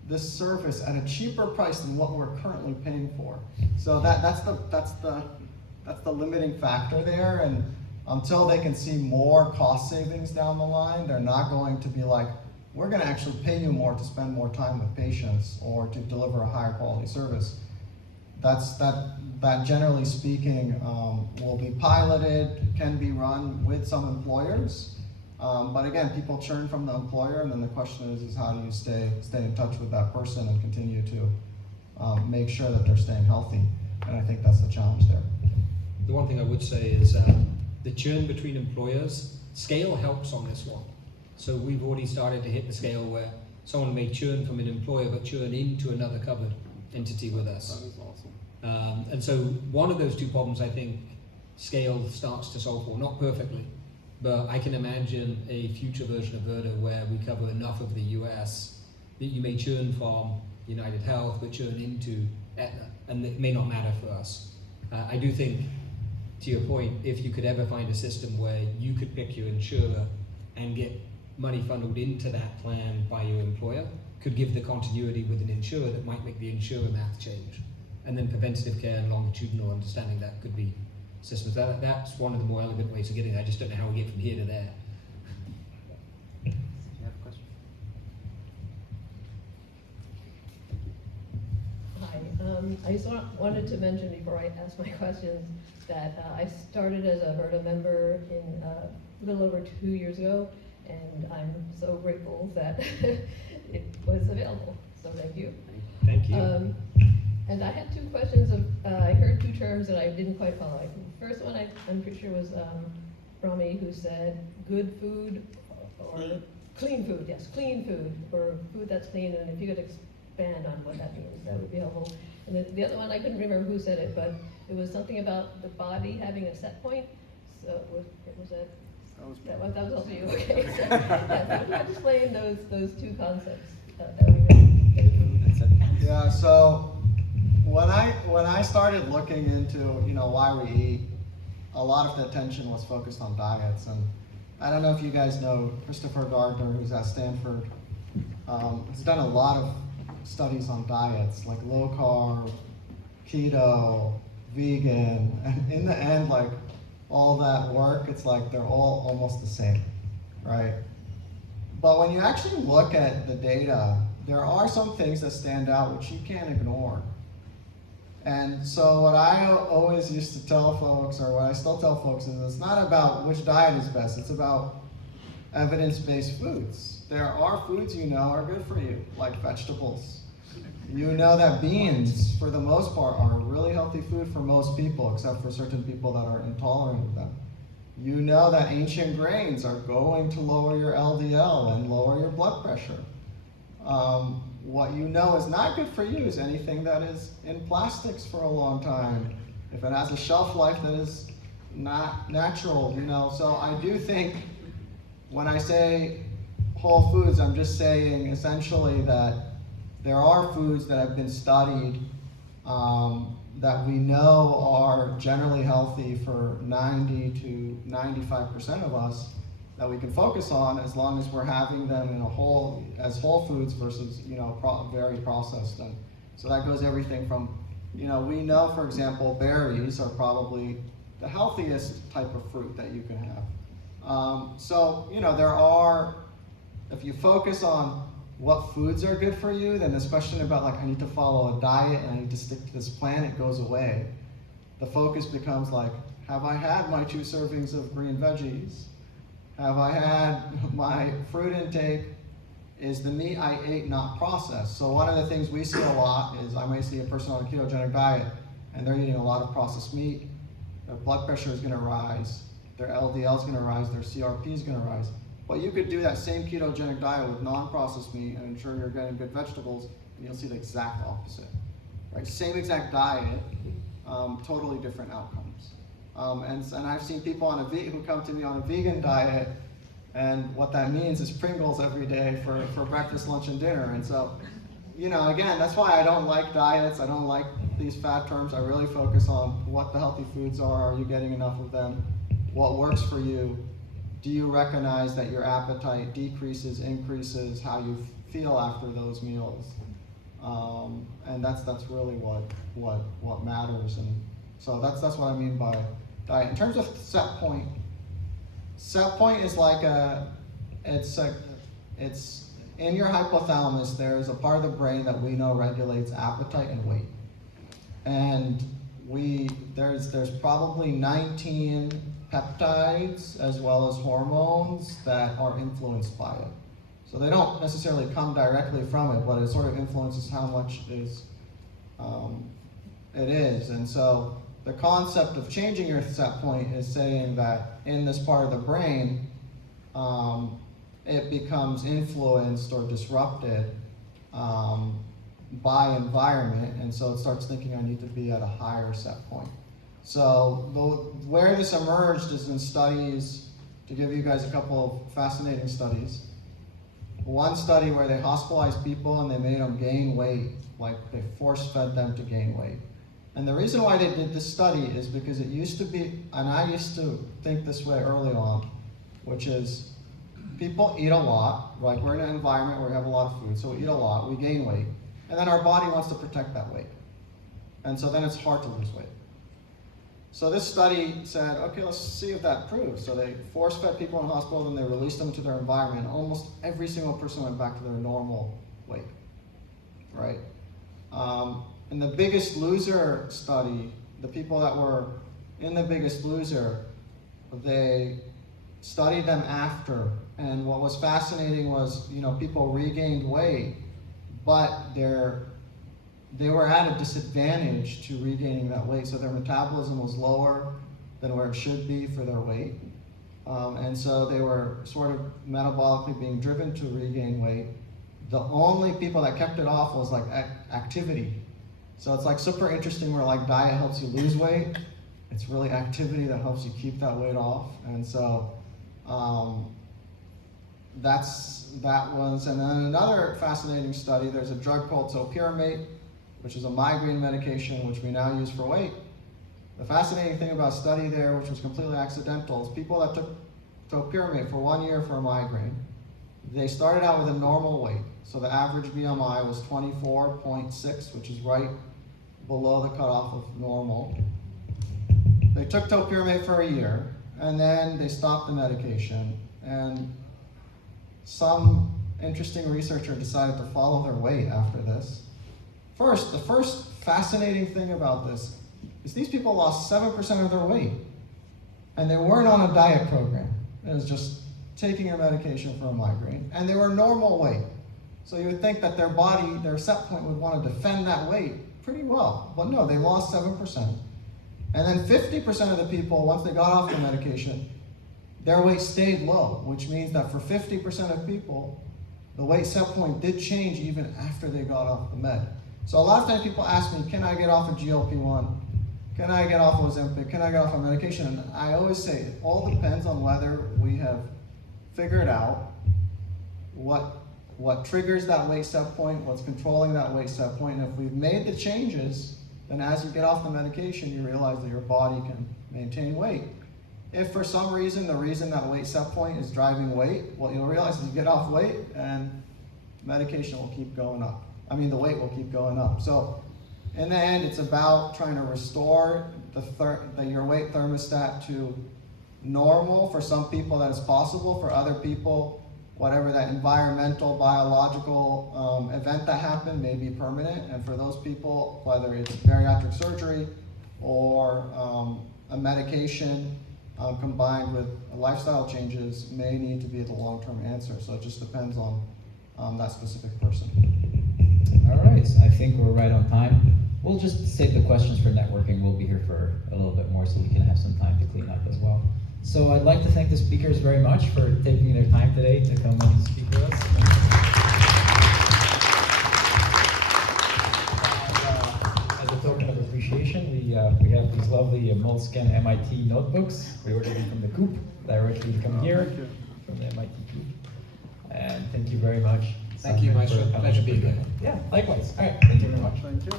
this service at a cheaper price than what we're currently paying for? So that's the limiting factor there, and until they can see more cost savings down the line, they're not going to be like, we're going to actually pay you more to spend more time with patients or to deliver a higher quality service. That generally speaking will be piloted, can be run with some employers, but again, people churn from the employer, and then the question is how do you stay in touch with that person and continue to make sure that they're staying healthy, and I think that's the challenge there. The one thing I would say is the churn between employers, scale helps on this one. So we've already started to hit the scale where someone may churn from an employer but churn into another covered entity with us. That is awesome. And so one of those two problems I think scale starts to solve for, not perfectly, but I can imagine a future version of Virta where we cover enough of the US that you may churn from United Health but churn into Aetna, and it may not matter for us. I do think, to your point, if you could ever find a system where you could pick your insurer and get money funneled into that plan by your employer, could give the continuity with an insurer that might make the insurer math change. And then preventative care and longitudinal understanding that could be systems. That's one of the more elegant ways of getting there. I just don't know how we get from here to there. Did you have a question? Hi, I just wanted to mention before I ask my questions that I started as a Virta member in a little over 2 years ago, and I'm so grateful that it was available, so thank you. Thank you. And I had two questions. I heard two terms that I didn't quite follow. The first one I'm pretty sure was Rami, who said good food or clean food. Yes, clean food, or food that's clean. And if you could expand on what that means, that would be helpful. And the other one, I couldn't remember who said it, but it was something about the body having a set point. So was it? That was also you. Okay. So, yeah, if you could explain those two concepts, that would be great. Yeah, so when I started looking into why we eat, a lot of the attention was focused on diets, and I don't know if you guys know Christopher Gardner, who's at Stanford, has done a lot of studies on diets, like low carb, keto, vegan, and in the end, like all that work, it's like they're all almost the same, right? But when you actually look at the data, there are some things that stand out which you can't ignore. And so what I always used to tell folks, or what I still tell folks, is it's not about which diet is best, it's about evidence-based foods. There are foods are good for you, like vegetables. You know that beans, for the most part, are really healthy food for most people, except for certain people that are intolerant of them. You know that ancient grains are going to lower your LDL and lower your blood pressure. What you know is not good for you is anything that is in plastics for a long time. If it has a shelf life that is not natural, So I do think when I say whole foods, I'm just saying essentially that there are foods that have been studied that we know are generally healthy for 90 to 95% of us that we can focus on, as long as we're having them in as whole foods versus very processed. And so that goes everything from we know, for example, berries are probably the healthiest type of fruit that you can have. So there are, if you focus on what foods are good for you, then this question about like, I need to follow a diet and I need to stick to this plan, it goes away. The focus becomes like, have I had my 2 servings of green veggies? Have I had my fruit intake? Is the meat I ate not processed? So one of the things we see a lot is I may see a person on a ketogenic diet and they're eating a lot of processed meat. Their blood pressure is gonna rise, their LDL is gonna rise, their CRP is gonna rise. But you could do that same ketogenic diet with non-processed meat and ensure you're getting good vegetables, and you'll see the exact opposite. Right? Same exact diet, totally different outcomes. And I've seen people on who come to me on a vegan diet, and what that means is Pringles every day for breakfast, lunch, and dinner. And so, again, that's why I don't like diets. I don't like these fad terms. I really focus on what the healthy foods are. Are you getting enough of them? What works for you? Do you recognize that your appetite decreases, increases, how you feel after those meals? And that's really what matters. And so that's what I mean by diet. In terms of set point is like it's in your hypothalamus. There's a part of the brain that we know regulates appetite and weight, and there's probably 19 peptides as well as hormones that are influenced by it. So they don't necessarily come directly from it, but it sort of influences how much it is. And so the concept of changing your set point is saying that in this part of the brain, it becomes influenced or disrupted by environment, and so it starts thinking I need to be at a higher set point. So where this emerged is in studies, to give you guys a couple of fascinating studies. One study where they hospitalized people and they made them gain weight, like they force-fed them to gain weight. And the reason why they did this study is because it used to be, and I used to think this way early on, which is people eat a lot, like we're in an environment where we have a lot of food, so we eat a lot, we gain weight, and then our body wants to protect that weight. And so then it's hard to lose weight. So this study said, okay, let's see if that proves. So they force-fed people in hospitals and they released them to their environment. Almost every single person went back to their normal weight, right? In the Biggest Loser study, the people that were in the Biggest Loser, they studied them after. And what was fascinating was, people regained weight, but they were at a disadvantage to regaining that weight. So their metabolism was lower than where it should be for their weight. And so they were sort of metabolically being driven to regain weight. The only people that kept it off was like activity. So it's like super interesting where like diet helps you lose weight. It's really activity that helps you keep that weight off. And so that was, and then another fascinating study, there's a drug called topiramate, which is a migraine medication, which we now use for weight. The fascinating thing about a study there, which was completely accidental, is people that took topiramate for 1 year for a migraine, they started out with a normal weight. So the average BMI was 24.6, which is right below the cutoff of normal. They took topiramate for a year, and then they stopped the medication. And some interesting researcher decided to follow their weight after this. The first fascinating thing about this is these people lost 7% of their weight, and they weren't on a diet program. It was just taking your medication for a migraine, and they were normal weight. So you would think that their body, their set point would want to defend that weight pretty well, but no, they lost 7%. And then 50% of the people, once they got off the medication, their weight stayed low, which means that for 50% of people, the weight set point did change even after they got off the med. So a lot of times people ask me, can I get off of GLP-1? Can I get off of Ozempic? Can I get off of medication? And I always say, it all depends on whether we have figured out what triggers that weight set point, what's controlling that weight set point. And if we've made the changes, then as you get off the medication, you realize that your body can maintain weight. If for some reason, the reason that weight set point is driving weight, well, you'll realize that you get off weight and medication will keep going up. The weight will keep going up. So in the end, it's about trying to restore your weight thermostat to normal. For some people that is possible. For other people, whatever that environmental, biological event that happened may be permanent. And for those people, whether it's bariatric surgery or a medication combined with lifestyle changes may need to be the long-term answer. So it just depends on that specific person. All right, so I think we're right on time. We'll just save the questions for networking. We'll be here for a little bit more so we can have some time to clean up as well. So I'd like to thank the speakers very much for taking their time today to come and speak with us. And, as a token of appreciation, we have these lovely Moleskine MIT notebooks. We ordered them from the Coop directly to come here from the MIT Coop. And thank you very much. Thank you, Maestro. Pleasure being here. Yeah, likewise. All right, thank you very much. Thank you.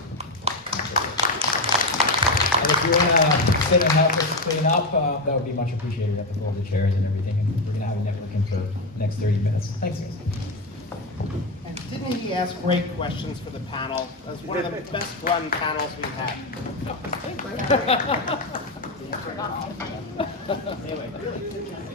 And if you want to sit and help us clean up, that would be much appreciated. We have to roll the chairs and everything, and we're going to have a networking for the next 30 minutes. Thanks, guys. And didn't he ask great questions for the panel? That was one of the best run panels we've had. Anyway.